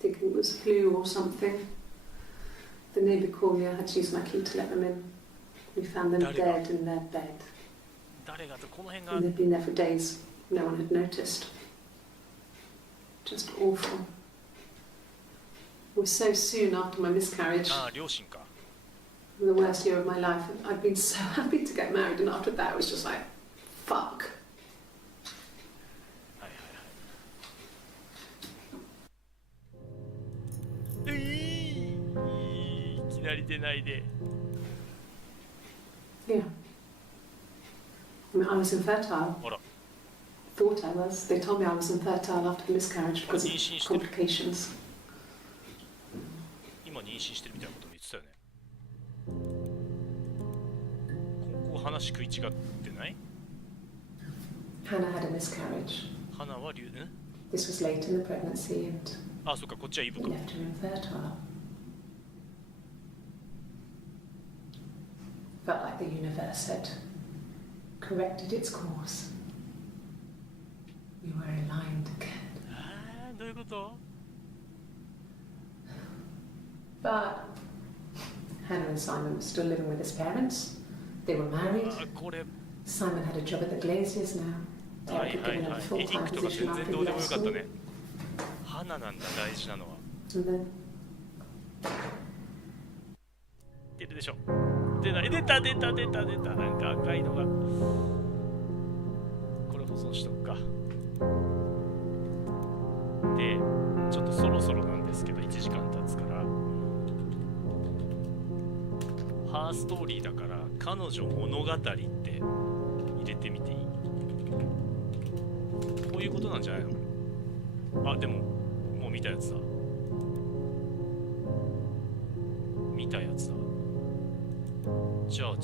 thinking it was flu or something. The neighbour called me. I had to use my key to let them in. We found them dead in their bed. 誰がこの辺が And they'd been there for days. No one had noticed. Just awful. It was so soon after my miscarriage. ああ、両親か。 The worst year of my life. I'd been so happy to get married, and after that, it was just like, fuck. はいはいはい。いきなり出ないで。 Yeah. I mean, I was infertile. あら、 Thought I was. They told me I was infertile after the miscarriage because of complications. 今妊娠してるみたいなことも言ってたよね。ここ話食い違ってない？ Hannah had a miscarriage. 花はThis was late in the pregnancy, and あ、そっか、こっちはイブ it か。 left her infertile. Felt like the universe had corrected its course. We were aligned again. ああ、どういうこと？ But Hannah and Simon were still living with his parents. They were married. あ、これ、 Simon had a job at the Glaziers now. はい Eric は had い given は him a い。エリ full-time ックとか position 全 after 然 he どうでも left よかった school. ね。花なんだ、大事なのは。 And then 出るでしょ。出ない。出た。なんか赤いのが。これ保存しとくか。で、ちょっとそろそろなんですけど、1時間経つから。ハーストーリーだから、彼女物語って入れてみていい？こういうことなんじゃないの？あ、でも、もう見たやつだ。見たやつだ。じゃあ違う。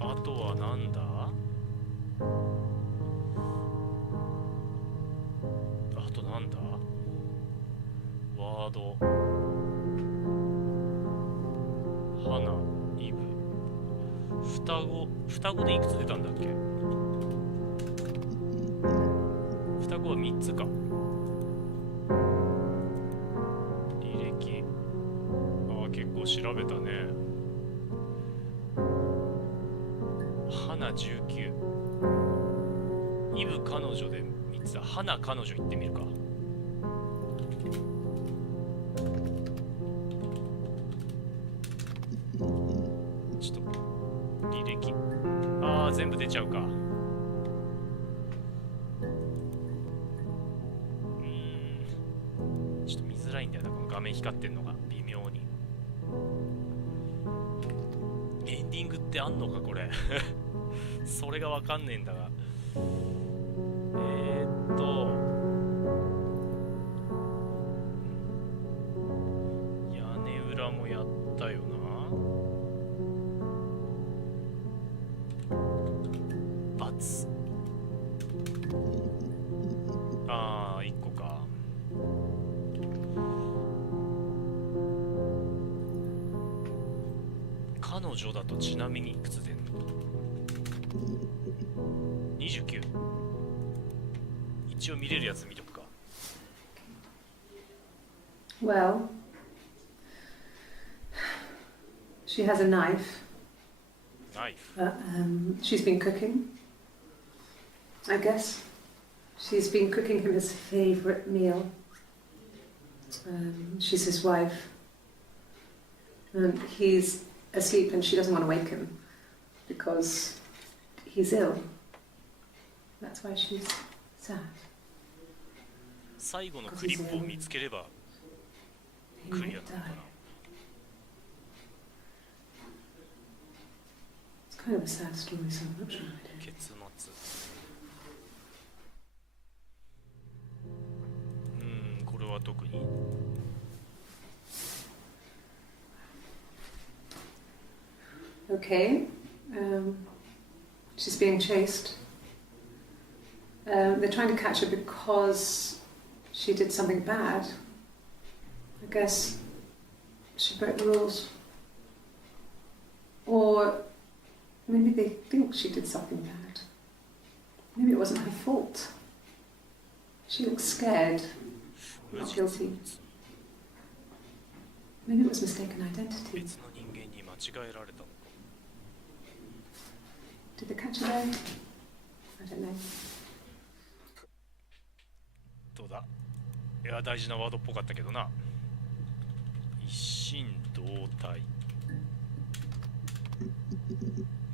あとはなんだ？あとなんだ？ワード。花、イブ。双子でいくつ出たんだっけ？双子は3つか。履歴。ああ、結構調べたね。花19。イブ彼女で3つだ。花彼女行ってみるか。ちょっと履歴、ああ全部出ちゃうか。ちょっと見づらいんだよな、この画面光ってんのが微妙に。エンディングってあんのかこれそれがわかんねえんだが、屋根裏もやったよな。バツ。ああ1個か。彼女だとちなみにいくつ出んの？29。一応見れるやつ見とくか。Well, she has a knife. ナイフ。 She's been cooking, I guess. She's been cooking him his favourite meal. She's his wife. And he's asleep and she doesn't want to wake him because he's ill. That's why she's sad. 最後のクリップを見つければ He ク might リアなのか die. な。 It's kind of a sad story, so I'm not sure I do. 結末。これは特に。Okay. She's being chased. They're trying to catch her because she did something bad. I guess she broke the rules. Or maybe they think she did something bad. Maybe it wasn't her fault. She looks scared, not guilty. Maybe it was mistaken identity. 別の人間に間違えられたのか。 Did they catch her there? I don't know. どうだ。いや大事なワードっぽかったけどな。一心同体。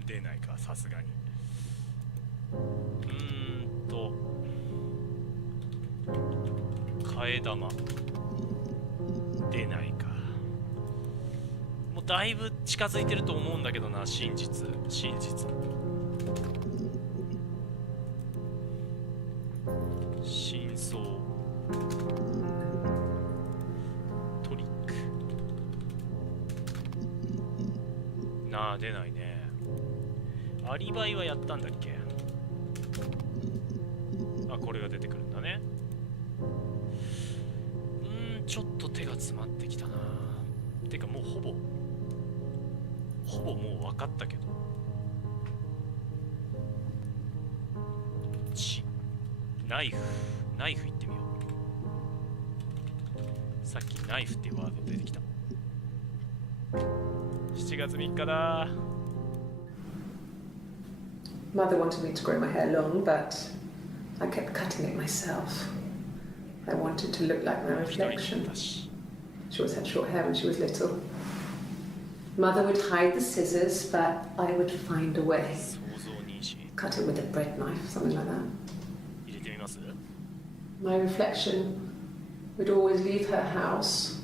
出ないかさすがに。替え玉出ないか。もうだいぶ近づいてると思うんだけどな。真実真相トリックなあ。出ないね。アリバイはやったんだっけ。あ、これが出てくるんだね。ちょっと手が詰まってきたな。てかもうほぼもう分かったけど。ナイフ行ってみよう。さっきナイフっていうワード出てきた。7月3日だ。 Mother wanted me to grow my hair long, but I kept cutting it myself. I wanted to look like my 一人 reflection. だし。 She always had short hair when she was little. Mother would hide the scissors, but I would find a way. 想像認識 Cut it with a bread knife, something like that. 入れてみます。 My reflection would always leave her house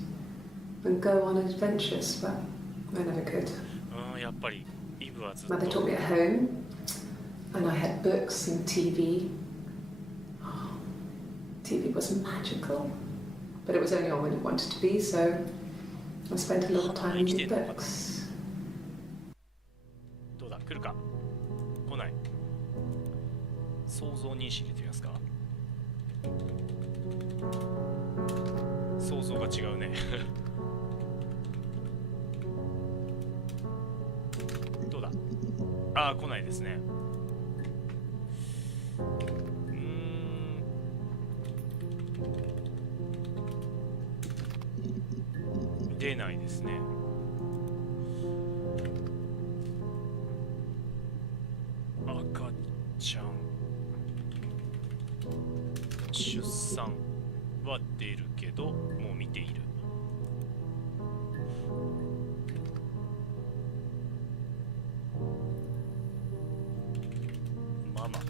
and go on adventures, but I never could. やっぱりイブはずっと Mother taught me at home, and I had books and TV. TV was magical, but it was only on when it wanted to be, so I spent a lot of time reading books. どうだ来るか来ない。想像認識入れてみますか。想像が違うねどうだ。ああ来ないですね。出ないですね。赤ちゃん出産は出るけど、もう見ている。ママ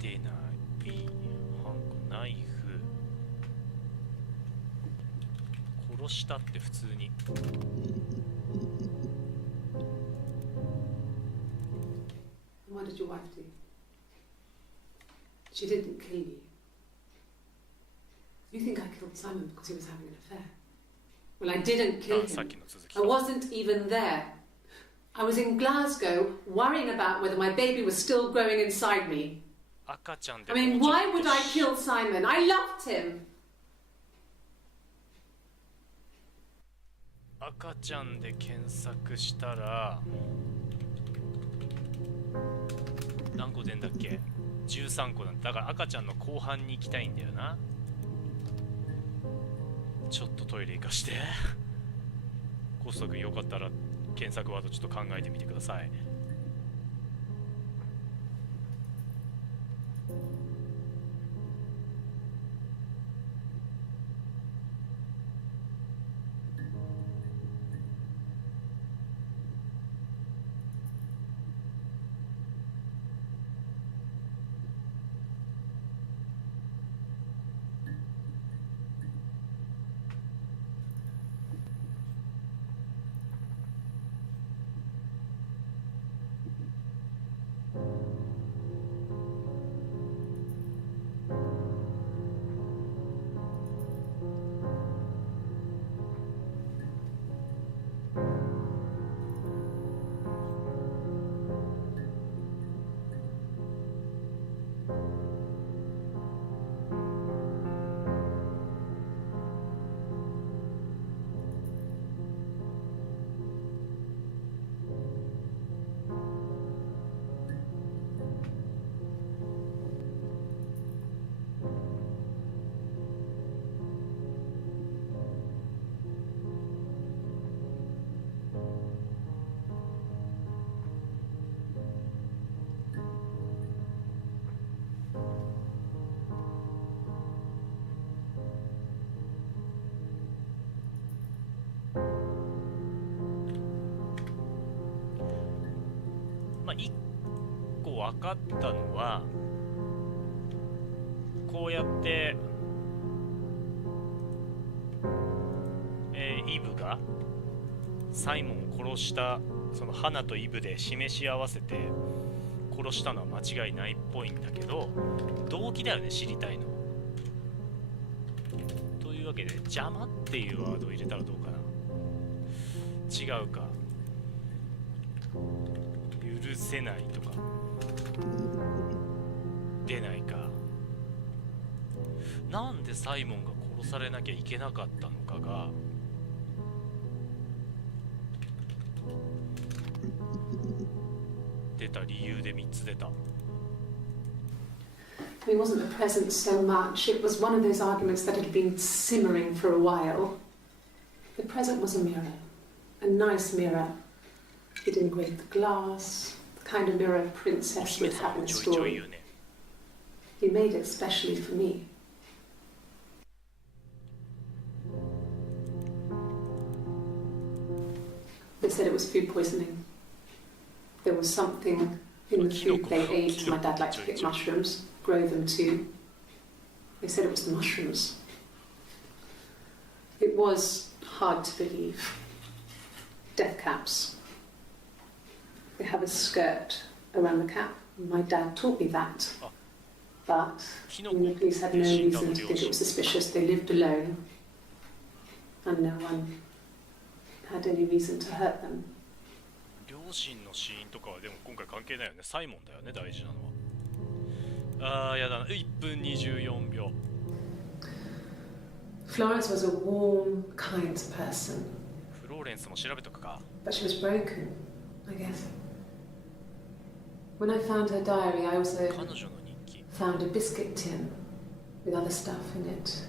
出ない。ハンコ、ナイフ、殺したって普通に。What did your wife do? She didn't kill you. You think I killed Simon because he was having an affair? Well, I didn't kill さっ him. きの続き I か。 wasn't even there. I was in Glasgow worrying about whether my baby was still growing inside me. 赤ちゃんで I も mean, うちょっ why と would I kill Simon? I loved him. 赤ちゃんで検索したら何個出んだっけ。13個なんだ。だから赤ちゃんの後半に行きたいんだよな。ちょっとトイレ行かしてコスト君よかったら検索ワードちょっと考えてみてください。まあ1個分かったのは、こうやってイブがサイモンを殺した、そのハナとイブで示し合わせて殺したのは間違いないっぽいんだけど、動機だよね、知りたいの。というわけで邪魔っていうワードを入れたらどうかな。違うか、許せないとか出ないか。なんでサイモンが殺されなきゃいけなかったのかが出た理由で3つ出た。It wasn't the present so much. It was one of those arguments that had been simmering for a while. The present was a mirror, a nice mirror. It engraved the glass, the kind of mirror a princess would have in a story. He made it specially for me. They said it was food poisoning. There was something in the food they ate. My dad liked to pick mushrooms, grow them too. They said it was the mushrooms. It was hard to believe. Death caps. They have a skirt around the cap. My dad taught me that. But the police had no reason to think it was suspicious. They lived alone. And no one had any reason to hurt them. 両親の死因とかはでも今回関係ないよね。サイモンだよね、大事なのは。あー、やだな。1分24秒。Florence was a warm, kind person. フローレンスも調べとくか。But she was broken, I guess. When I found her diary, I also 彼女の日記。found a biscuit tin with other stuff in it.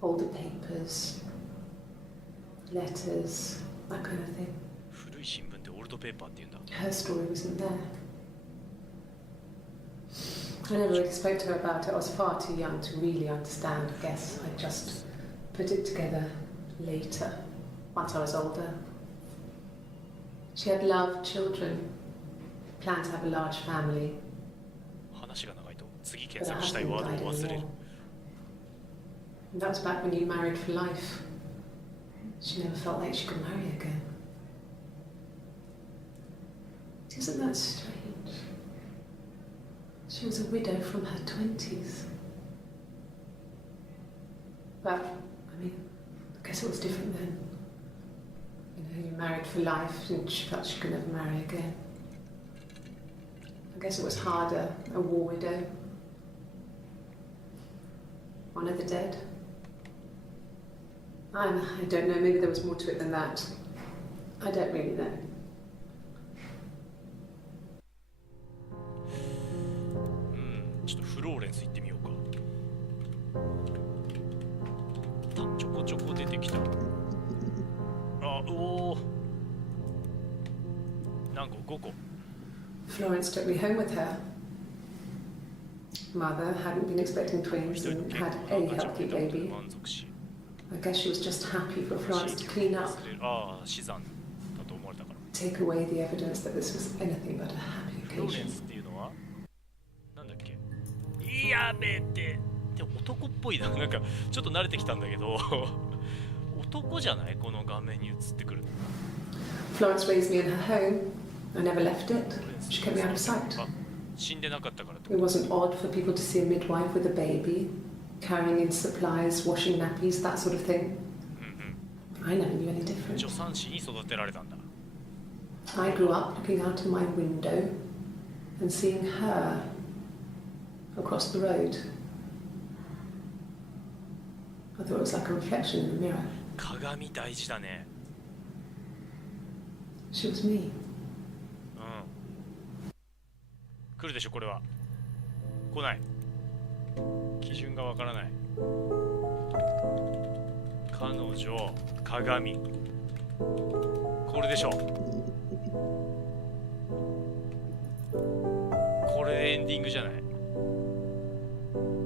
Older papers, letters, that kind of thing. 古い新聞でオールドペーパーって言うんだ。Her story wasn't there. I never really spoke to her about it. I was far too young to really understand. I guess I just put it together later, once I was older. She had loved children, planned to have a large family. 話が長いと次 But 検 her 索したい husband ワー died ドを in 忘れ war. る。 And that was back when you married for life. She never felt like she could marry again. Isn't that strange? She was a widow from her 20s. But, I mean, I guess it was different then. You know, you married for life and she felt she could never marry again. I guess it was harder, a war widow. One of the dead. I don't know, maybe there was more to it than that. I don't really know. ちょっとフローレンス行ってみようか。ちょこちょこ出てきた。あ、おお。何個 ?5 個。Florence took me home with her. Mother hadn't been expecting twins and had a healthy baby. I guess she was just happy for Florence to clean up, ああ、死産だと思われたから。 take away the evidence that this was anything but a happy フローレン occasion. スっていうのはなんだっけ。やめて。でも男っぽいな。なんかちょっと慣れてきたんだけど男じゃないこの画面に映ってくる。 Florence raised me in her home. I never left it. She kept me out of sight. あ、死んでなかったからって。 It wasn't odd for people to see a midwife with a baby, carrying in supplies, washing nappies, that sort of thing. I never knew any different. 助産師に育てられたんだ。 I grew up looking out of my window and seeing her across the road. I thought it was like a reflection in the mirror. 鏡大事だね。 She was me. 来るでしょこれは。来ない。基準がわからない。彼女、鏡。これでしょ。これでエンディングじゃない。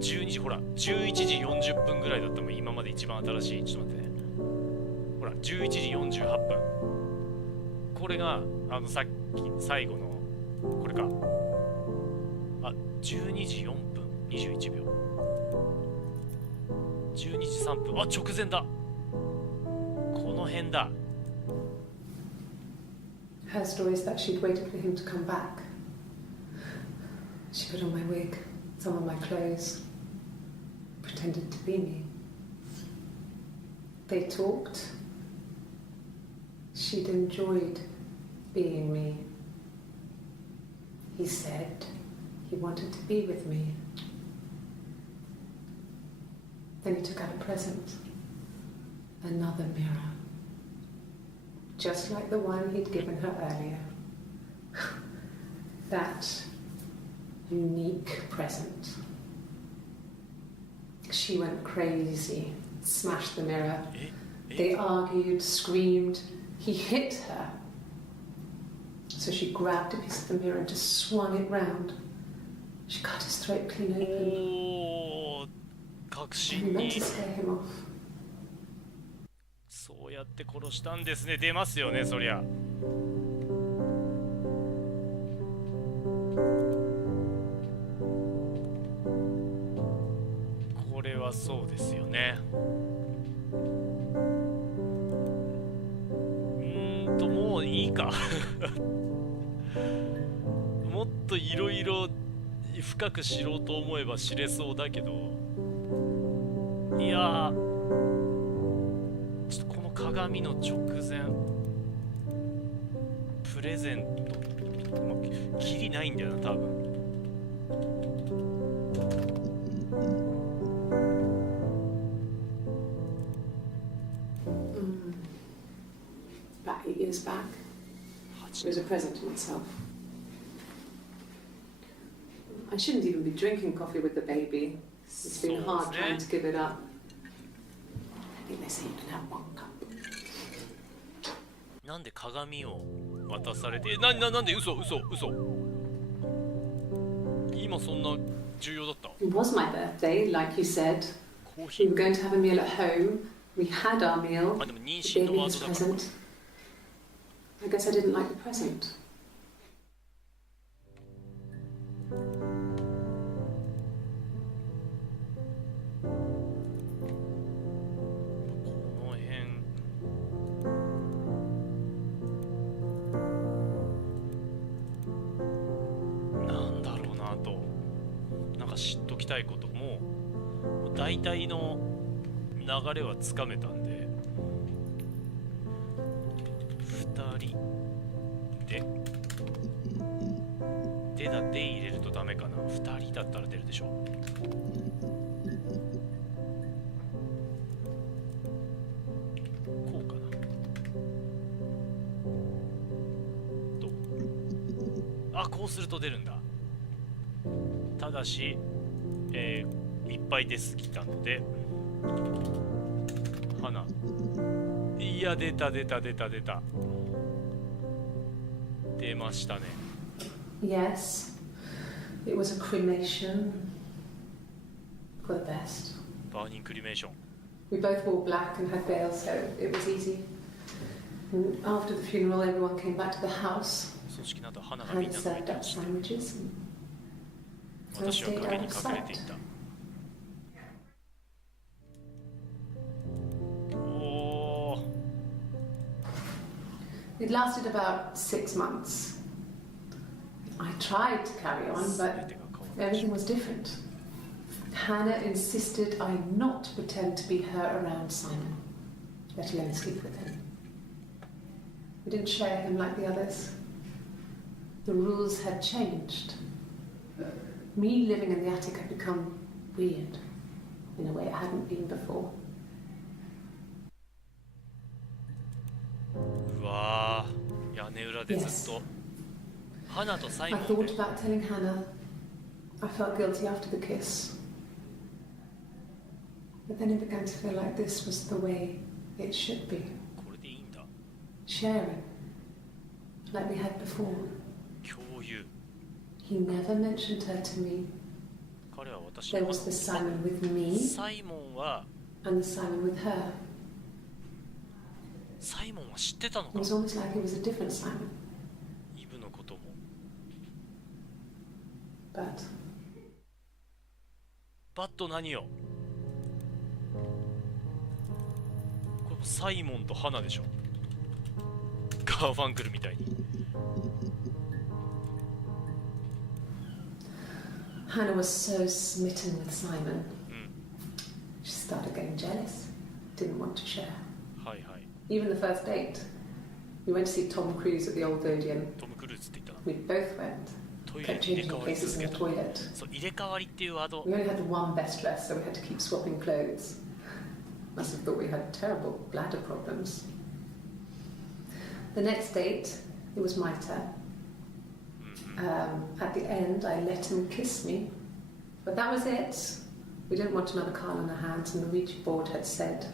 12時、ほら、11時40分ぐらいだったもん、今まで一番新しい。ちょっと待ってね。ほら、11時48分。これが、さっき、最後の、これか。あ、12時4分21秒。12時3分。あ、直前だ。この辺だ。Her story is that she'd waited for him to come back. She put on my wig, some of my clothes, pretended to be me. They talked. She'd enjoyed being me. He said he wanted to be with me. Then he took out a present, another mirror, just like the one he'd given her earlier. That unique present. She went crazy, smashed the mirror. They argued, screamed. He hit her. So she grabbed a piece of the mirror and just swung it round. She cut his throat clean open. おー、確 He 信 meant に to scare him off. そうやって殺したんですね。出ますよね、そりゃ。これはそうですよね。もういいかもっといろいろ深く知ろうと思えば知れそうだけど、いやー、ちょっとこの鏡の直前プレゼント、もうキリないんだよな多分。About 8 years back, it was a present to myself. I shouldn't even be drinking coffee with the baby. It's been hard trying to give it up. I think they say you can have 1 cup. なんで鏡を渡されて、なんで嘘。今そんな重要だった。 It was my birthday, like you said. コーヒ We ー were going to have a meal at home. We had our meal. あ、でも妊 He 娠 gave の me ワー his ドだから present. I guess I didn't like the present. この辺なんだろうなと、なんか知っときたいこともう大体の流れはつかめたんで、2人でで入れるとダメかな。2人だったら出るでしょ。こうかな。どう？あ、こうすると出るんだ。ただし、いっぱい出すぎたので花。いや、出た出ましたね。 Yes, it was a cremation for the best. バーニングクリメーション。 We both wore black and had veils, so it was easy. And after the funeral, everyone came back to the house 葬式の後花がみん and なの上 served に up 落ちて、 sandwiches. And 私は影に隠れていた。おー、 it lasted about 6 months. I tried to carry on, 全 but てが変わる。 everything was different. Hannah insisted I not pretend to be her around Simon, let alone sleep with him. We didn't share him like the others. The rules had changed. Me living in the attic had become weird in a way it hadn't been before. うわー、屋根裏でずっと花とサイ I モン thought で。 about telling Hannah. I felt guilty after the kiss. But then it began to feel like this was the way it should be. これでいいんだ。 Sharing, like we had before. 共有。 He never mentioned her to me. 彼は私 There の was the Simon with me サイモンは and the Simon with her. サイモンは知ってたの It か。 was almost like it was a different Simon. イブのことも。 But バット何よ。これもサイモンと花でしょ。ガーファンクルみたいに。 Hannah was so smitten with Simon. うん。 She started getting jealous. Didn't want to share. はいはい。 Even the first date. We went to see Tom Cruise at the Old Odeon. トム・クルーズって言ったな。 We both went. トイレ Kept に入れ changing 替わり places 続 in け the た。 toilet. そう、入れ替わりっていうワード。 We only had the one best dress, so we had to keep swapping clothes. Must have thought we had terrible bladder problems. The next date, it was my turn. うんうん。 At the end, I let him kiss me. But that was it. We didn't want another card on our hands, and the Ouija board had said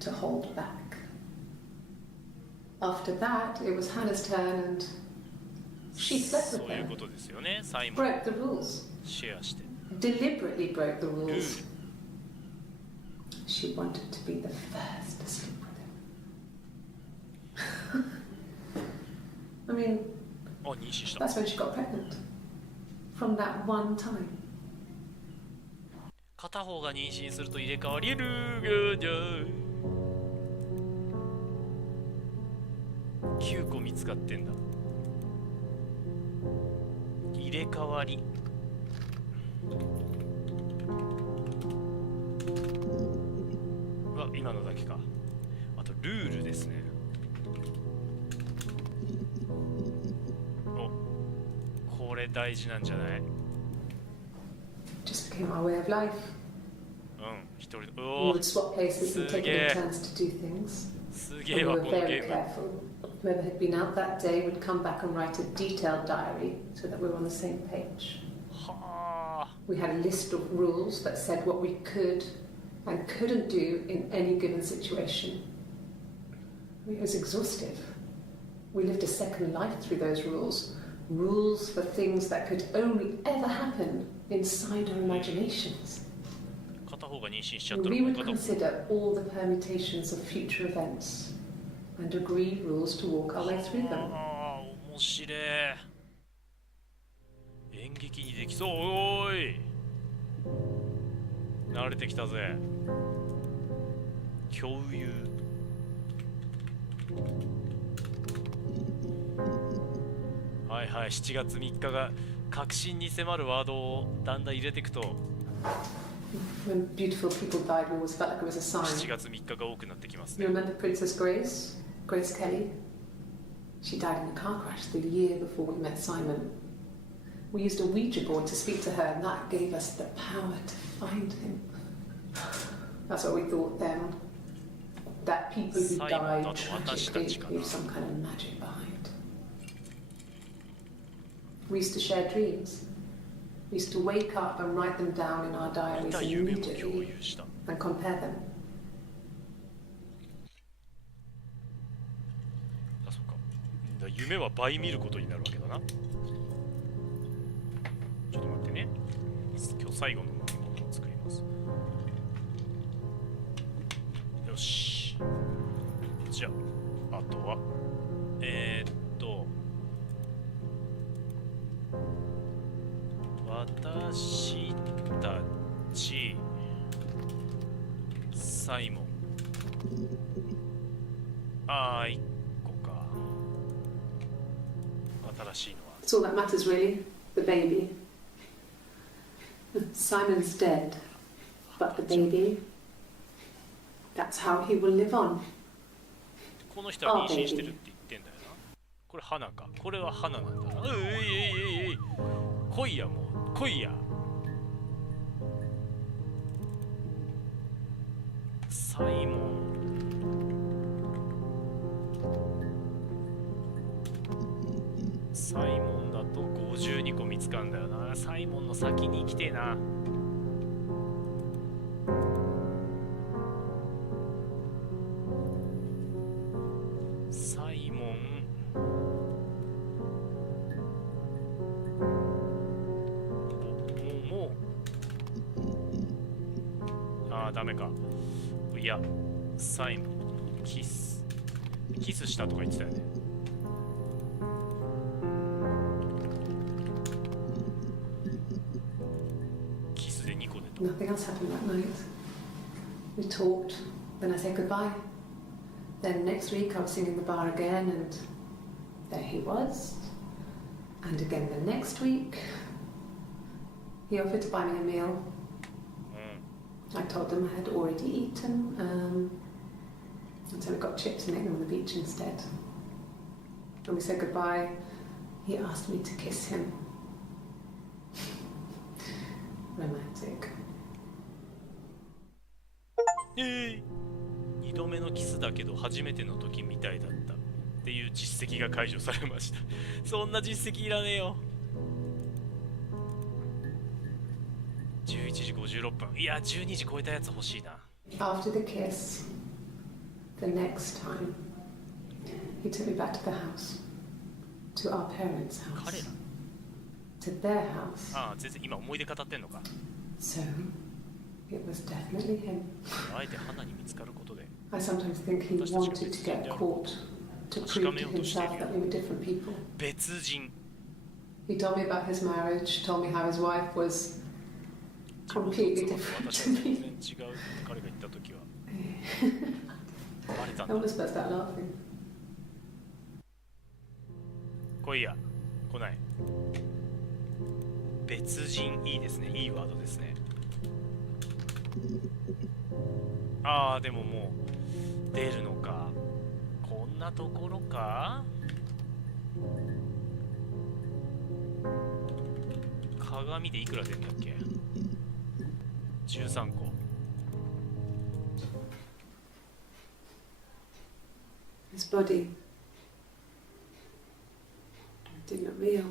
to hold back. After that, it was Hannah's turn, and she slept そ with ういう him. ことですよね。サイモン Broke the rules. シェアして。 Deliberately broke the ルー rules. ル。 She wanted to be the first to sleep with him. I mean, あ、妊娠した。 that's when she got pregnant. From that one time. 片方が妊娠すると入れ替わりるーじゃ9個見つかってんだ。入れ替わり。うわ、今のだけか。あとルールですね。お、これ大事なんじゃない？ Just became our way of life. うん、一人で。 We おお、 would swap places and take it in turns to do things. す And げ we えわ、 were このゲ very ーム。 careful. Whoever had been out that day would come back and write a detailed diary so that we were on the same page. はあ。 We had a list of rules that said what we could and couldn't do in any given situation. It was exhaustive. We lived a second life through those rules, rules for things that could only ever happen inside our imaginations. 片方が妊娠しちゃった And ら we もう would 片方 consider all the permutations of future events and agree rules to walk our way through them. ああ面白い。演劇にできそう。おーい慣れてきたぜ。共有。はいはい、7月3日が確信に迫るワードをだんだん入れていくと When beautiful people died, we always felt like it was a 7 sign. 月3日が多くなってきますね。 You remember Princess Grace? Grace Kelly? She died in a car crash the year before we met Simon. We used a Ouija board to speak to her, and that gave us the power to find him. That's what we thought then. That people who died tragically leave some kind of magic behind. We used to share dreams. We used to wake up and write them down in our 見 diaries た夢も共 immediately 有した。 and compare them. あ、そっか。だ夢は倍見ることになるわけだな。ちょっと待ってね。今日最後の飲み物を作ります。よし。じゃあ、あとは、私たち、サイモン。ああ、1個か。新しいのは。 That's all that matters, really. The baby. Simon's dead, but the baby, that's how he will live on. この人は妊娠してるって言ってんだよな。これ花か。これは花なんだな。来いやもう。来いや。サイモン。サイモンだと52個見つかんだよな。サイモンの先に行きてえな。サイモン。もう。ああ、ダメか。いや、サイモン。キスしたとか言ってたよね。Nothing else happened that night. We talked, then I said goodbye. Then next week I was singing the bar again, and there he was. And again the next week, he offered to buy me a meal. I told him I had already eaten, and so we got chips and ate them on the beach instead. When we said goodbye, he asked me to kiss him. Romantic. 2度目のキスだけど初めての時みたいだったっていう実績が解除されました。そんな実績いらねえよ。11時56分。いや、12時超えたやつ欲しいな。After the kiss, the next time, he took me back to the house, to our parents' house, 彼ら to their house. ああ、全然今思い出語ってんのか。 So, it was definitely him. あえて花に見つかることで I sometimes think he wanted to get caught to prove to himself that we were different people. 別人。 He told me about his marriage, told me how his wife was completely different 私 to は全然 me. 違うって彼が言った時はバレたん I だ。 almost burst out laughing. 来いや。来ない。別人、いいですね。いいワードですね。ああ、でももう出るのか。こんなところか。鏡でいくら出んだっけ。13個。 His body didn't look real.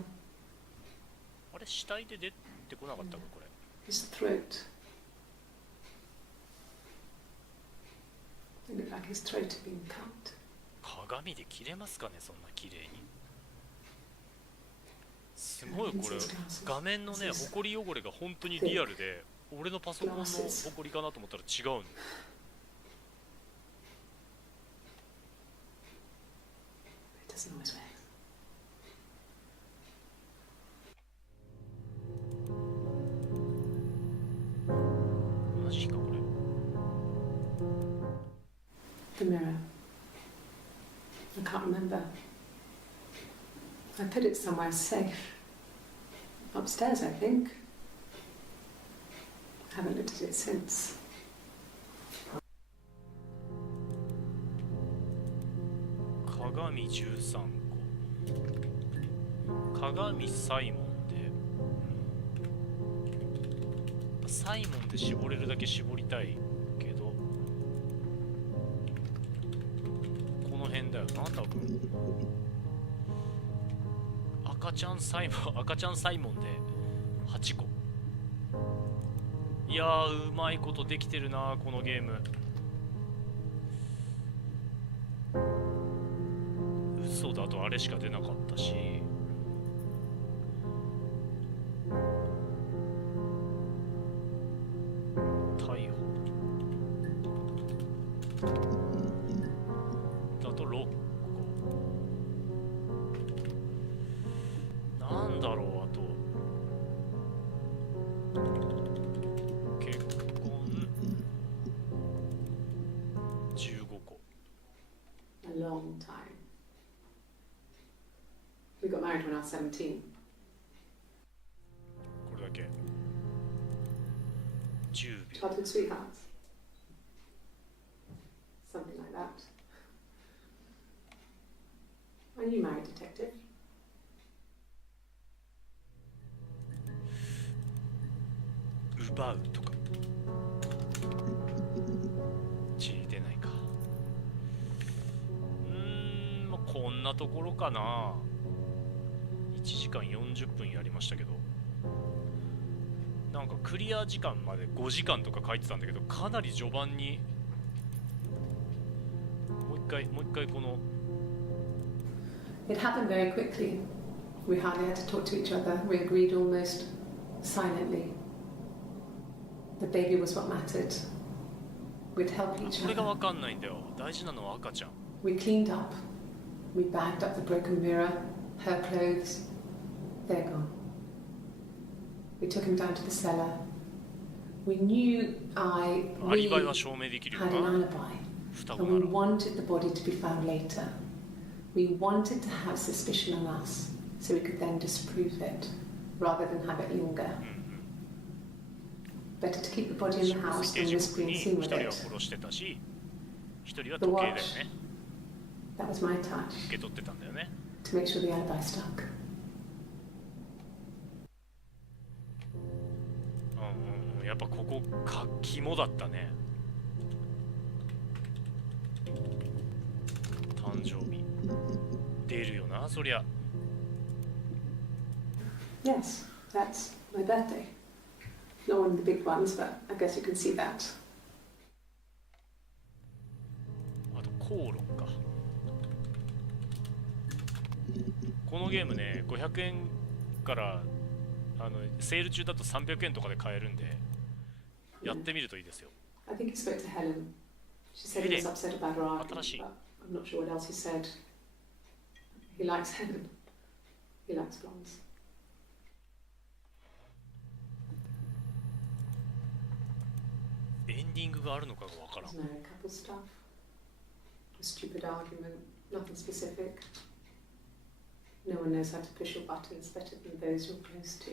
あれ死体で出てこなかったかこれ。 His throat. It looked like his throat had been cut. 鏡で切れますかね、そんな綺麗に。すごいこれ画面のねホコリ汚れが本当にリアルで、俺のパソコンのホコリかなと思ったら違うの。同じ日かこれ。 The mirror. I can't remember. I put it somewhere safe. Upstairs, I think. I haven't looked at it since. 鏡13個、鏡サイモンで、サイモンで絞れるだけ絞りたいけど、この辺だよな多分。赤ちゃんサイモンで8個。いやー、うまいことできてるなこのゲーム。嘘だとあれしか出なかったし、逮捕だと6個。なんだろう、あと結婚15個。 A long time. We got married when I was 17. これだけ10秒。 Childhood sweethearts. Something like that. Are you married, detective? 奪うとか血出ないか。まあ、こんなところかな。1時間40分やりましたけど、なんかクリア時間まで5時間とか書いてたんだけど、かなり序盤にもう一回この It happened very quickly. We hardly had to talk to each other. We agreed almost silently. The baby was what mattered. We'd help each これが other. 分かんないんだよ。大事なのは赤ちゃん。 We cleaned up. We bagged up the broken mirror, her clothes. They're gone. We took him down to the cellar. We knewアリバイは証明できるよ had an な。 alibi. 双子 And な we ら。 wanted the body to be found later. We wanted to have suspicion on us so we could then disprove it rather than have it linger. Better to keep the body in the house 推 than 定 risk 時刻に being seen 1 with 人は it. 殺してたし、1人は時計だよね。 That was my touch 受け取ってたんだよね。 to make sure the alibi stuck. やっぱここ肝だったね。誕生日出るよなそりゃ。 Yes, that's my birthday. Not one of the big ones, but I guess you can see that. あと口論か。このゲームね500円からセール中だと300円とかで買えるんで、やってみるといいですよ。 I think he spoke to Helen. She said he was upset about her argument, Atarashi. but I'm not sure what else he said. He likes Helen. He likes blondes. エンディングがあるのかがわからん。 There's married couple stuff. A stupid argument, nothing specific. No one knows how to push your buttons better than those you're close to.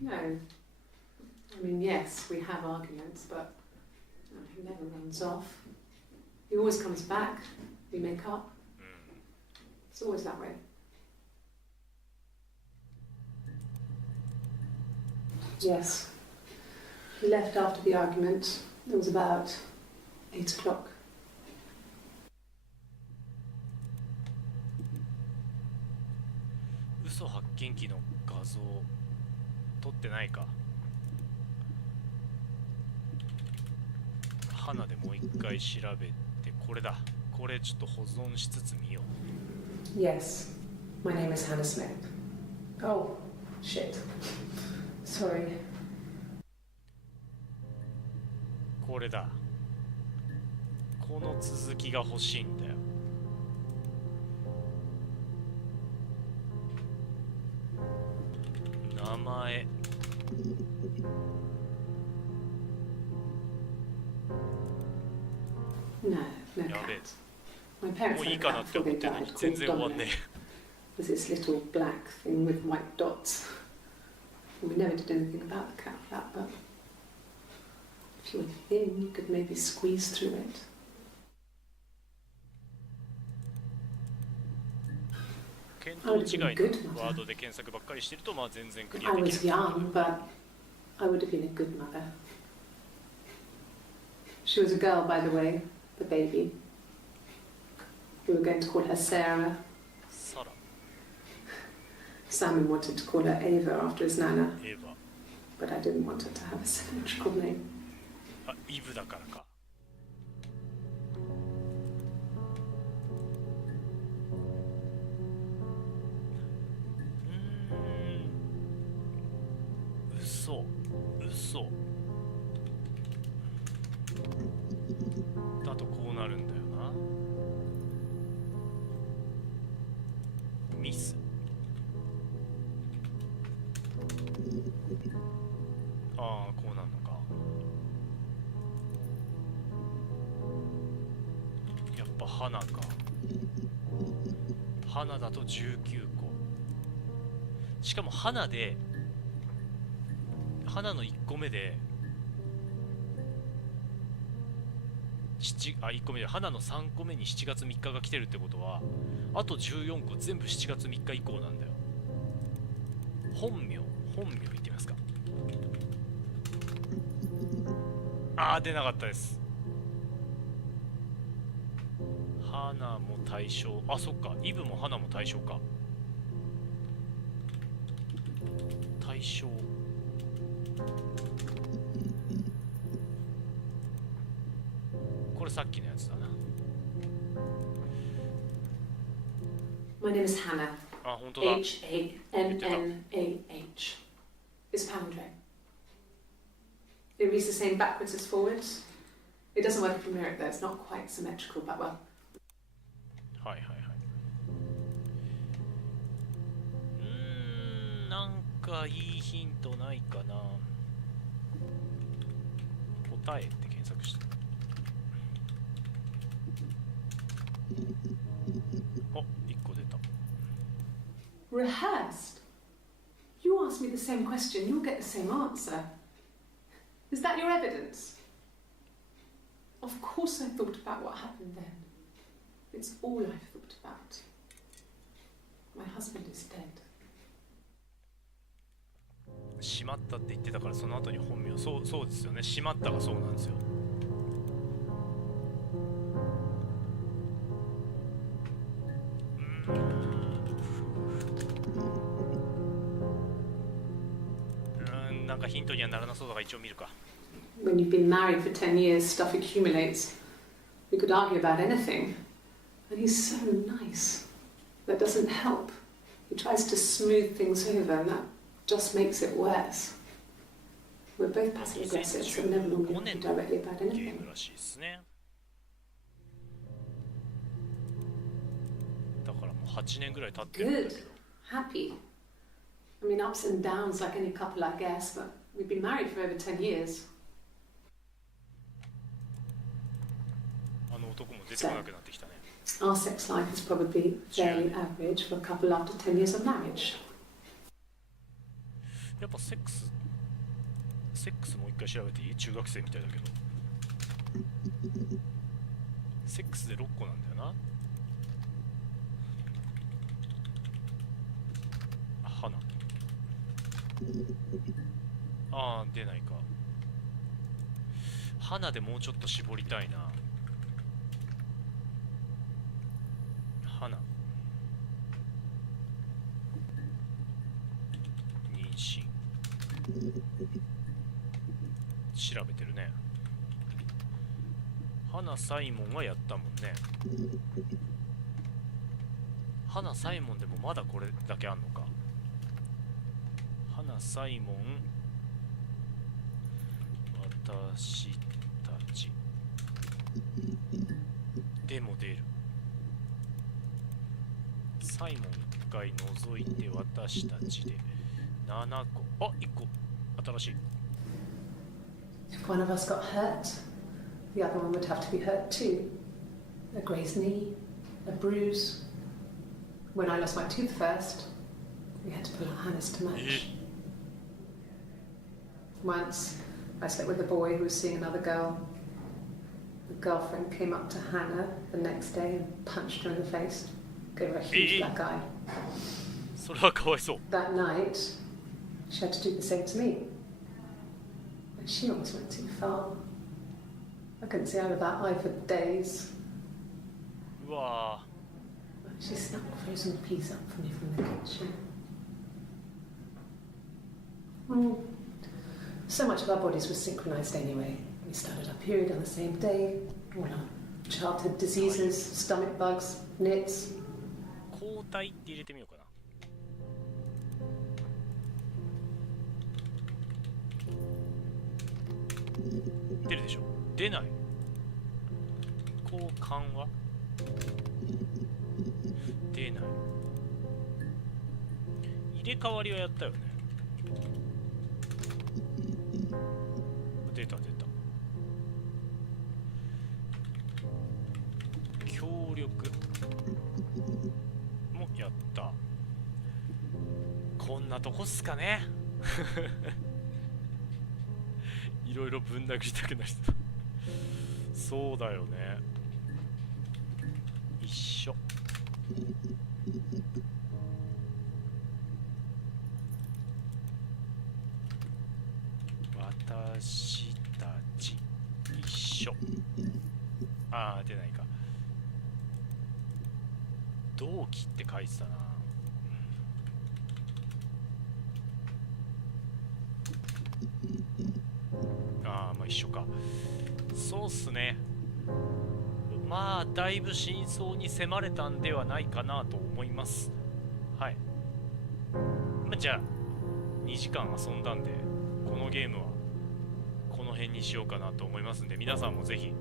No. I mean, yes, we have arguments, but he never runs off. He always comes back. We make up. It's always that way. Yes. He left after the argument. It was about 8 o'clock. 嘘発見器の画像撮ってないか。花でもう一回調べて、これだ。これちょっと保存しつつ見よう。 Yes, my name is Hannah Smith. Oh, shit. Sorry. これだ。この続きが欲しいんだよ。名前。No, no やべえ。 cat. My parents もう had い a いか cat なって before 思っ they てるの died に全 called 然終わんね Dominic. It was this little black thing with white dots. We never did anything about the cat for that, but if you were thin, you could maybe squeeze through it. 見当違いのワードで検索ばっかりしてると、まあ全然クリア I でき was る。 young, but I would have been a good mother. She was a girl, by the way, the baby. We were going to call her Sarah. サラ、 Simon wanted to call her Ava after his nana, エヴァ、 but I didn't want her to have a symmetrical name. あ、イブだからか。嘘、嘘。だとこうなるんだよな。ミス。ああ、こうなるのか。やっぱ花か。花だと19個。しかも花で、花の1個目で1個目で花の3個目に7月3日が来てるってことは、あと14個全部7月3日以降なんだよ。本名言ってみますか。あー、出なかったです。花も対象。あ、そっか、イブも花も対象か。対象。これさっきのやつだな。 My name is Hannah. あ、本当だ。 H-A-N-N-A-H. It's a palindrome. It reads the same backwards as forwards. It doesn't work if you mirror it though. It's not quite symmetrical, but well. はいはいはい。なんかいいヒントないかな。答えって検索して。あ、1個出た。 Rehearsed? You ask me the same question, you'll get the same answer. Is that your evidence? Of course I thought about what happened then. It's all I've thought about. My husband is dead. しまったって言ってたから、その後に本名。そうですよね。しまったがそうなんですよ。なんかヒントにはならなそうだが一応見るか。 When you've been married for 10 years, stuff accumulates. We could argue about anything. And he's so nice. That doesn't help. He tries to smooth things over, and that just makes it worse. We're both passive aggressive, so we never normally argue directly about ゲー anything. ムらしいですね。だからもう8年ぐらい経ってるんだけ Good. ど。 Happy. I mean, ups and downs like any couple, I guess, but we've been married for over 10 years. あの男も出てこなくなってきたね。 Our sex life is probably fairly average for a couple after 10 years of marriage. やっぱセックスもう一回調べていい？中学生みたいだけど。セックスで6個なんだよな。花。ああ、出ないか。花でもうちょっと絞りたいな。花。妊娠。調べてるね。花花サイモンはやったもんね。花サイモンでもまだこれだけあんのか。花サイモン、私たちでも出る。サイモン1回除いて私たちで7個。あ、1個新しい。If one of us got hurt, the other one would have to be hurt too. A grazed knee, a bruise. When I lost my tooth first, we had to pull out Hannah's to match. Once, I slept with a boy who was seeing another girl. The girlfriend came up to Hannah the next day and punched her in the face, gave her a huge black eye. それはかわいそう。 That night, she had to do the same to me. But she almost went too far. I couldn't see out of that eye for days. うわ She snapped a frozen piece up for me from the kitchen. So much of our bodies was synchronized anyway. We started our period on the same day. All our childhood diseases, stomach bugs, nits. 交代って入れてみようかな。出るでしょ。出ない。交換は出ない。入れ替わりはやったよね。出た出た。協力もやった。こんなとこっすかね。いろいろぶん殴りたくな人。そうだよね。一緒。私たち一緒。ああ、出ないか。同期って書いてたな。ああ、まあ一緒か。そうっすね。まあだいぶ真相に迫れたんではないかなと思います。はい。まあ、じゃあ2時間遊んだんで、このゲームはこの辺にしようかなと思いますんで、皆さんもぜひ。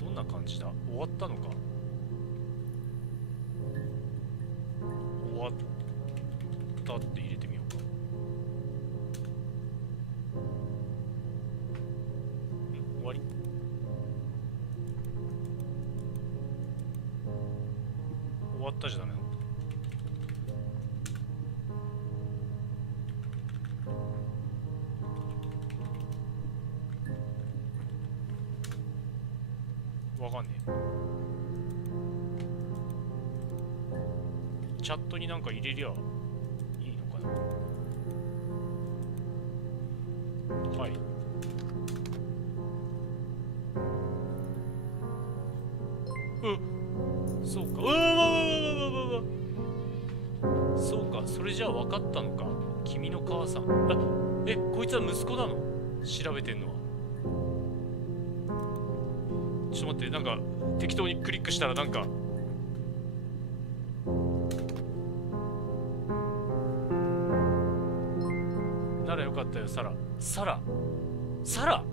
どんな感じだ？終わったのか？終わったって入れてみようか。終わり？終わったじゃダメなの？わかんねえ。チャットになんか入れりゃいいのかな。はい。そうか。そうか。それじゃあ分かったのか。君の母さん。こいつは息子なの？調べてんのは。ちょっと待って、なんか適当にクリックしたらなんかならよかったよ。サラ。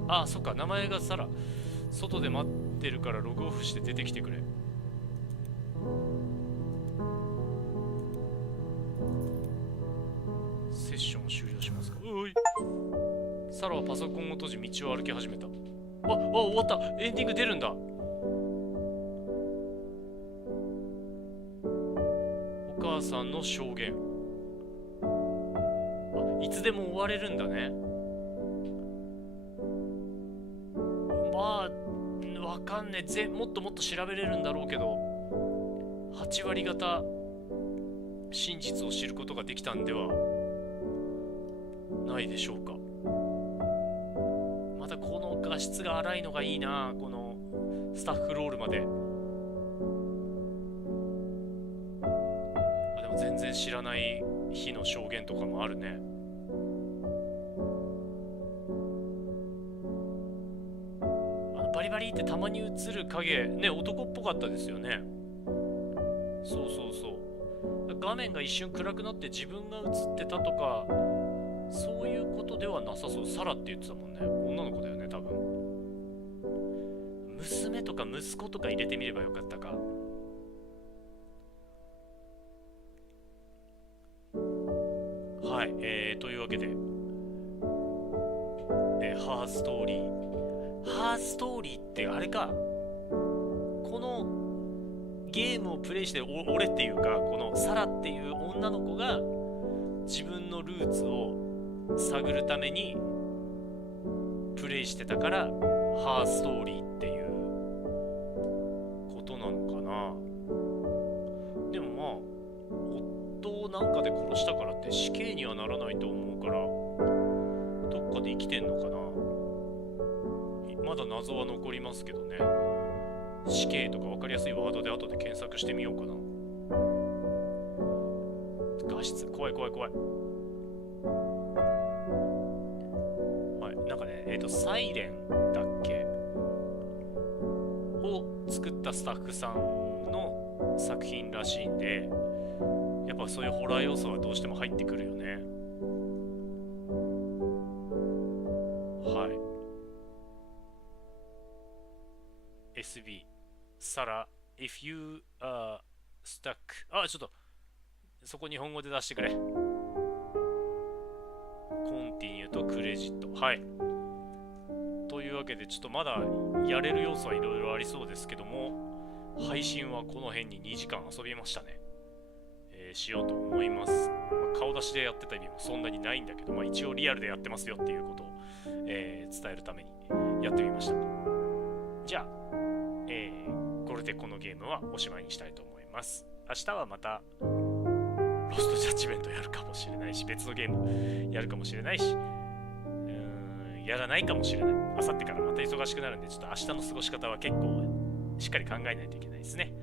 あ、そっか、名前がサラ。外で待ってるからログオフして出てきてくれ。セッション終了しますか。おい。サラはパソコンを閉じ道を歩き始めた。終わった。エンディング出るんだ。お母さんの証言。いつでも終われるんだね。まあわかんねえ。もっともっと調べれるんだろうけど、8割方真実を知ることができたんではないでしょうか。またこの画質が荒いのがいいな。このスタッフロールまで。でも全然知らない日の証言とかもあるね。バリバリってたまに映る影ね、男っぽかったですよね。そうそうそう、画面が一瞬暗くなって自分が映ってたとかそういうことではなさそう。サラって言ってたもんね。女の子だよね多分。娘とか息子とか入れてみればよかったか。はい、というわけで、ハーストーリーってあれか、このゲームをプレイして俺っていうかこのサラっていう女の子が自分のルーツを探るためにプレイしてたからハーストーリーっていうことなのかな。でもまあ夫をなんかで殺したからって死刑にはならないと思うからどっかで生きてんのかな。まだ謎は残りますけどね。死刑とか分かりやすいワードで後で検索してみようかな。画質怖い。はい、なんかねサイレンだっけを作ったスタッフさんの作品らしいんで、やっぱそういうホラー要素はどうしても入ってくるよね。はい、SB サラ if you are stuck ちょっとそこ日本語で出してくれ。コンティニューとクレジット。はい、というわけでちょっとまだやれる要素はいろいろありそうですけども、配信はこの辺に2時間遊びましたね。しようと思います。顔出しでやってた意味もそんなにないんだけど、一応リアルでやってますよっていうことを、伝えるためにやってみました。じゃあ、これでこのゲームはおしまいにしたいと思います。明日はまたロストジャッジメントやるかもしれないし、別のゲームやるかもしれないし、やらないかもしれない。明後日からまた忙しくなるんで、ちょっと明日の過ごし方は結構しっかり考えないといけないですね。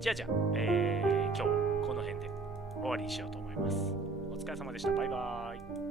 じゃあ、今日はこの辺で終わりにしようと思います。お疲れ様でした。バイバーイ。